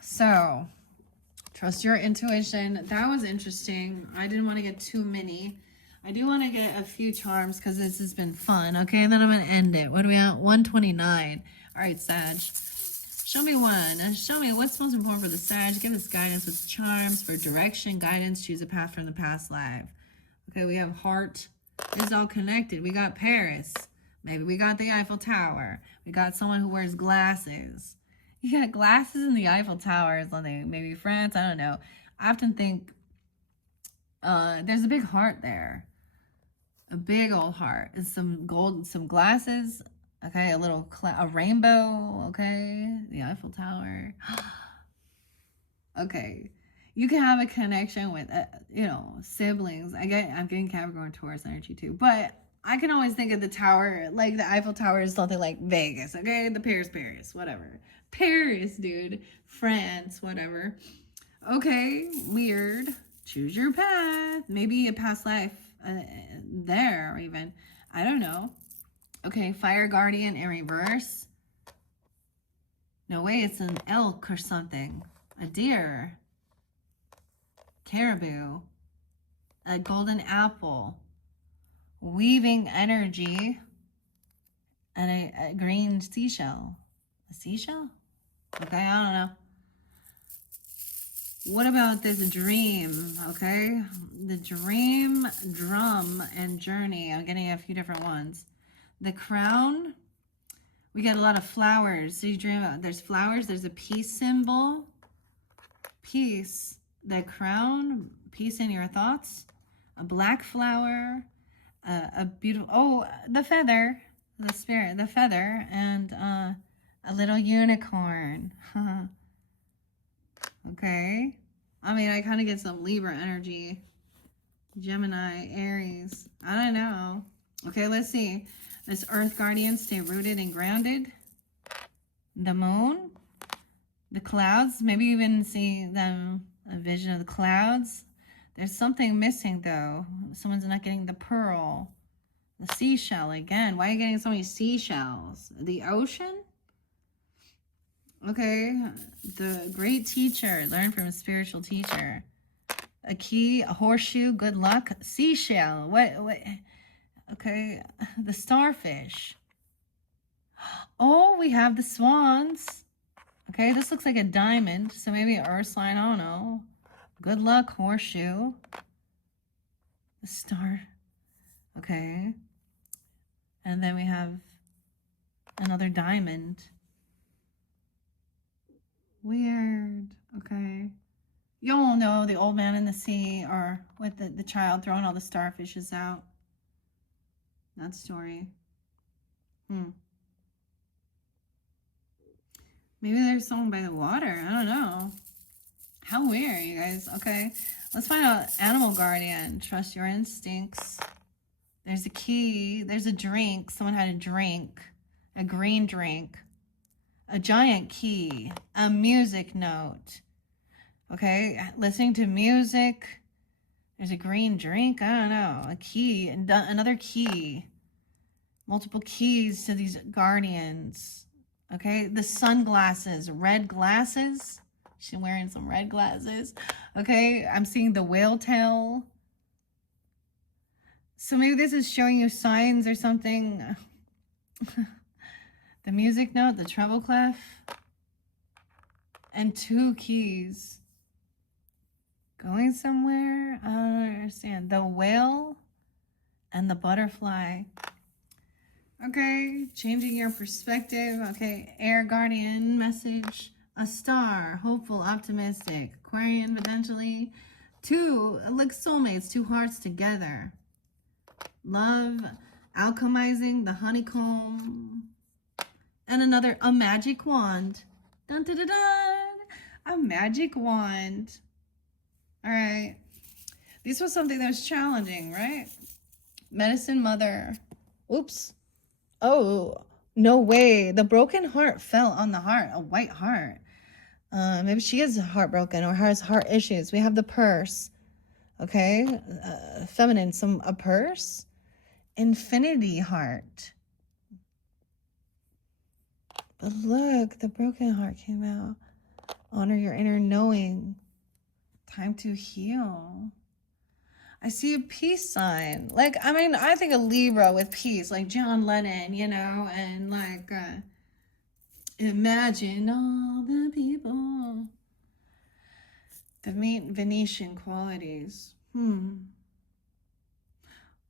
So, trust your intuition. That was interesting. I didn't want to get too many. I do want to get a few charms because this has been fun. Okay, and then I'm going to end it. What are we at? 129. All right, Sag. Show me one. Show me what's most important for the Sag. Give us guidance with charms for direction, guidance. Choose a path from the past life. Okay, we have heart. It's all connected. We got Paris. Maybe we got the Eiffel Tower. We got someone who wears glasses. You got glasses in the Eiffel Tower or something. Maybe France. I don't know. I often think there's a big heart there. A big old heart. And some gold, some glasses. Okay, a rainbow. Okay, the Eiffel Tower. Okay, you can have a connection with, siblings. I'm getting Capricorn Taurus energy too. But I can always think of the tower, like the Eiffel Tower is something like Vegas. Okay, the Paris, whatever. Paris, dude. France, whatever. Okay, weird. Choose your path. Maybe a past life there, or even. I don't know. Okay, Fire Guardian in reverse. No way, it's an elk or something. A deer. Caribou. A golden apple. Weaving energy. And a green seashell. A seashell? Okay, I don't know. What about this dream, okay? The dream, drum, and journey. I'm getting a few different ones. The crown, we get a lot of flowers. So you dream about, there's flowers, there's a peace symbol. Peace, the crown, peace in your thoughts. A black flower, a beautiful, the feather, the spirit, the feather, and a little unicorn. Okay. I mean, I kind of get some Libra energy. Gemini, Aries. I don't know. Okay, let's see. This Earth Guardian, stay rooted and grounded. The moon. The clouds. Maybe even see them, a vision of the clouds. There's something missing, though. Someone's not getting the pearl. The seashell again. Why are you getting so many seashells? The ocean? Okay, the great teacher, learn from a spiritual teacher. A key, a horseshoe, good luck. Seashell, what, okay, the starfish. Oh, we have the swans. Okay, this looks like a diamond, so maybe an earth sign, I don't know. Good luck, horseshoe. The star, okay. And then we have another diamond. Weird. Okay. You all know the old man in the sea, or with the child throwing all the starfishes out. That story. Maybe there's someone by the water. I don't know. How weird, you guys. Okay. Let's find out animal guardian. Trust your instincts. There's a key. There's a drink. Someone had a drink. A green drink. A giant key, a music note. Okay, listening to music. There's a green drink. I don't know. A key, another key. Multiple keys to these guardians. Okay, the sunglasses, red glasses. She's wearing some red glasses. Okay, I'm seeing the whale tail. So maybe this is showing you signs or something. The music note, the treble clef, and 2 keys. Going somewhere? I don't understand. The whale and the butterfly. Okay, changing your perspective. Okay, air guardian message. A star, hopeful, optimistic. Aquarian, potentially. 2, like soulmates, 2 hearts together. Love, alchemizing, the honeycomb. And another, a magic wand. Dun, dun, dun, dun. A magic wand. All right. This was something that was challenging, right? Medicine mother. Oops. Oh, no way. The broken heart fell on the heart. A white heart. Maybe she is heartbroken or has heart issues. We have the purse. Okay. Feminine. A purse. Infinity heart. But look, the broken heart came out. Honor your inner knowing. Time to heal. I see a peace sign. Like, I mean, I think a Libra with peace, like John Lennon, and like Imagine all the people. The Venetian qualities.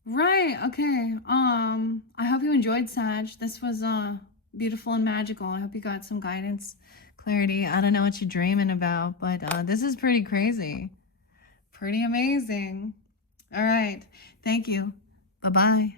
Right, okay. I hope you enjoyed, Sag. This was beautiful and magical. I hope you got some guidance, clarity. I don't know what you're dreaming about, but this is pretty crazy. Pretty amazing. All right. Thank you. Bye-bye.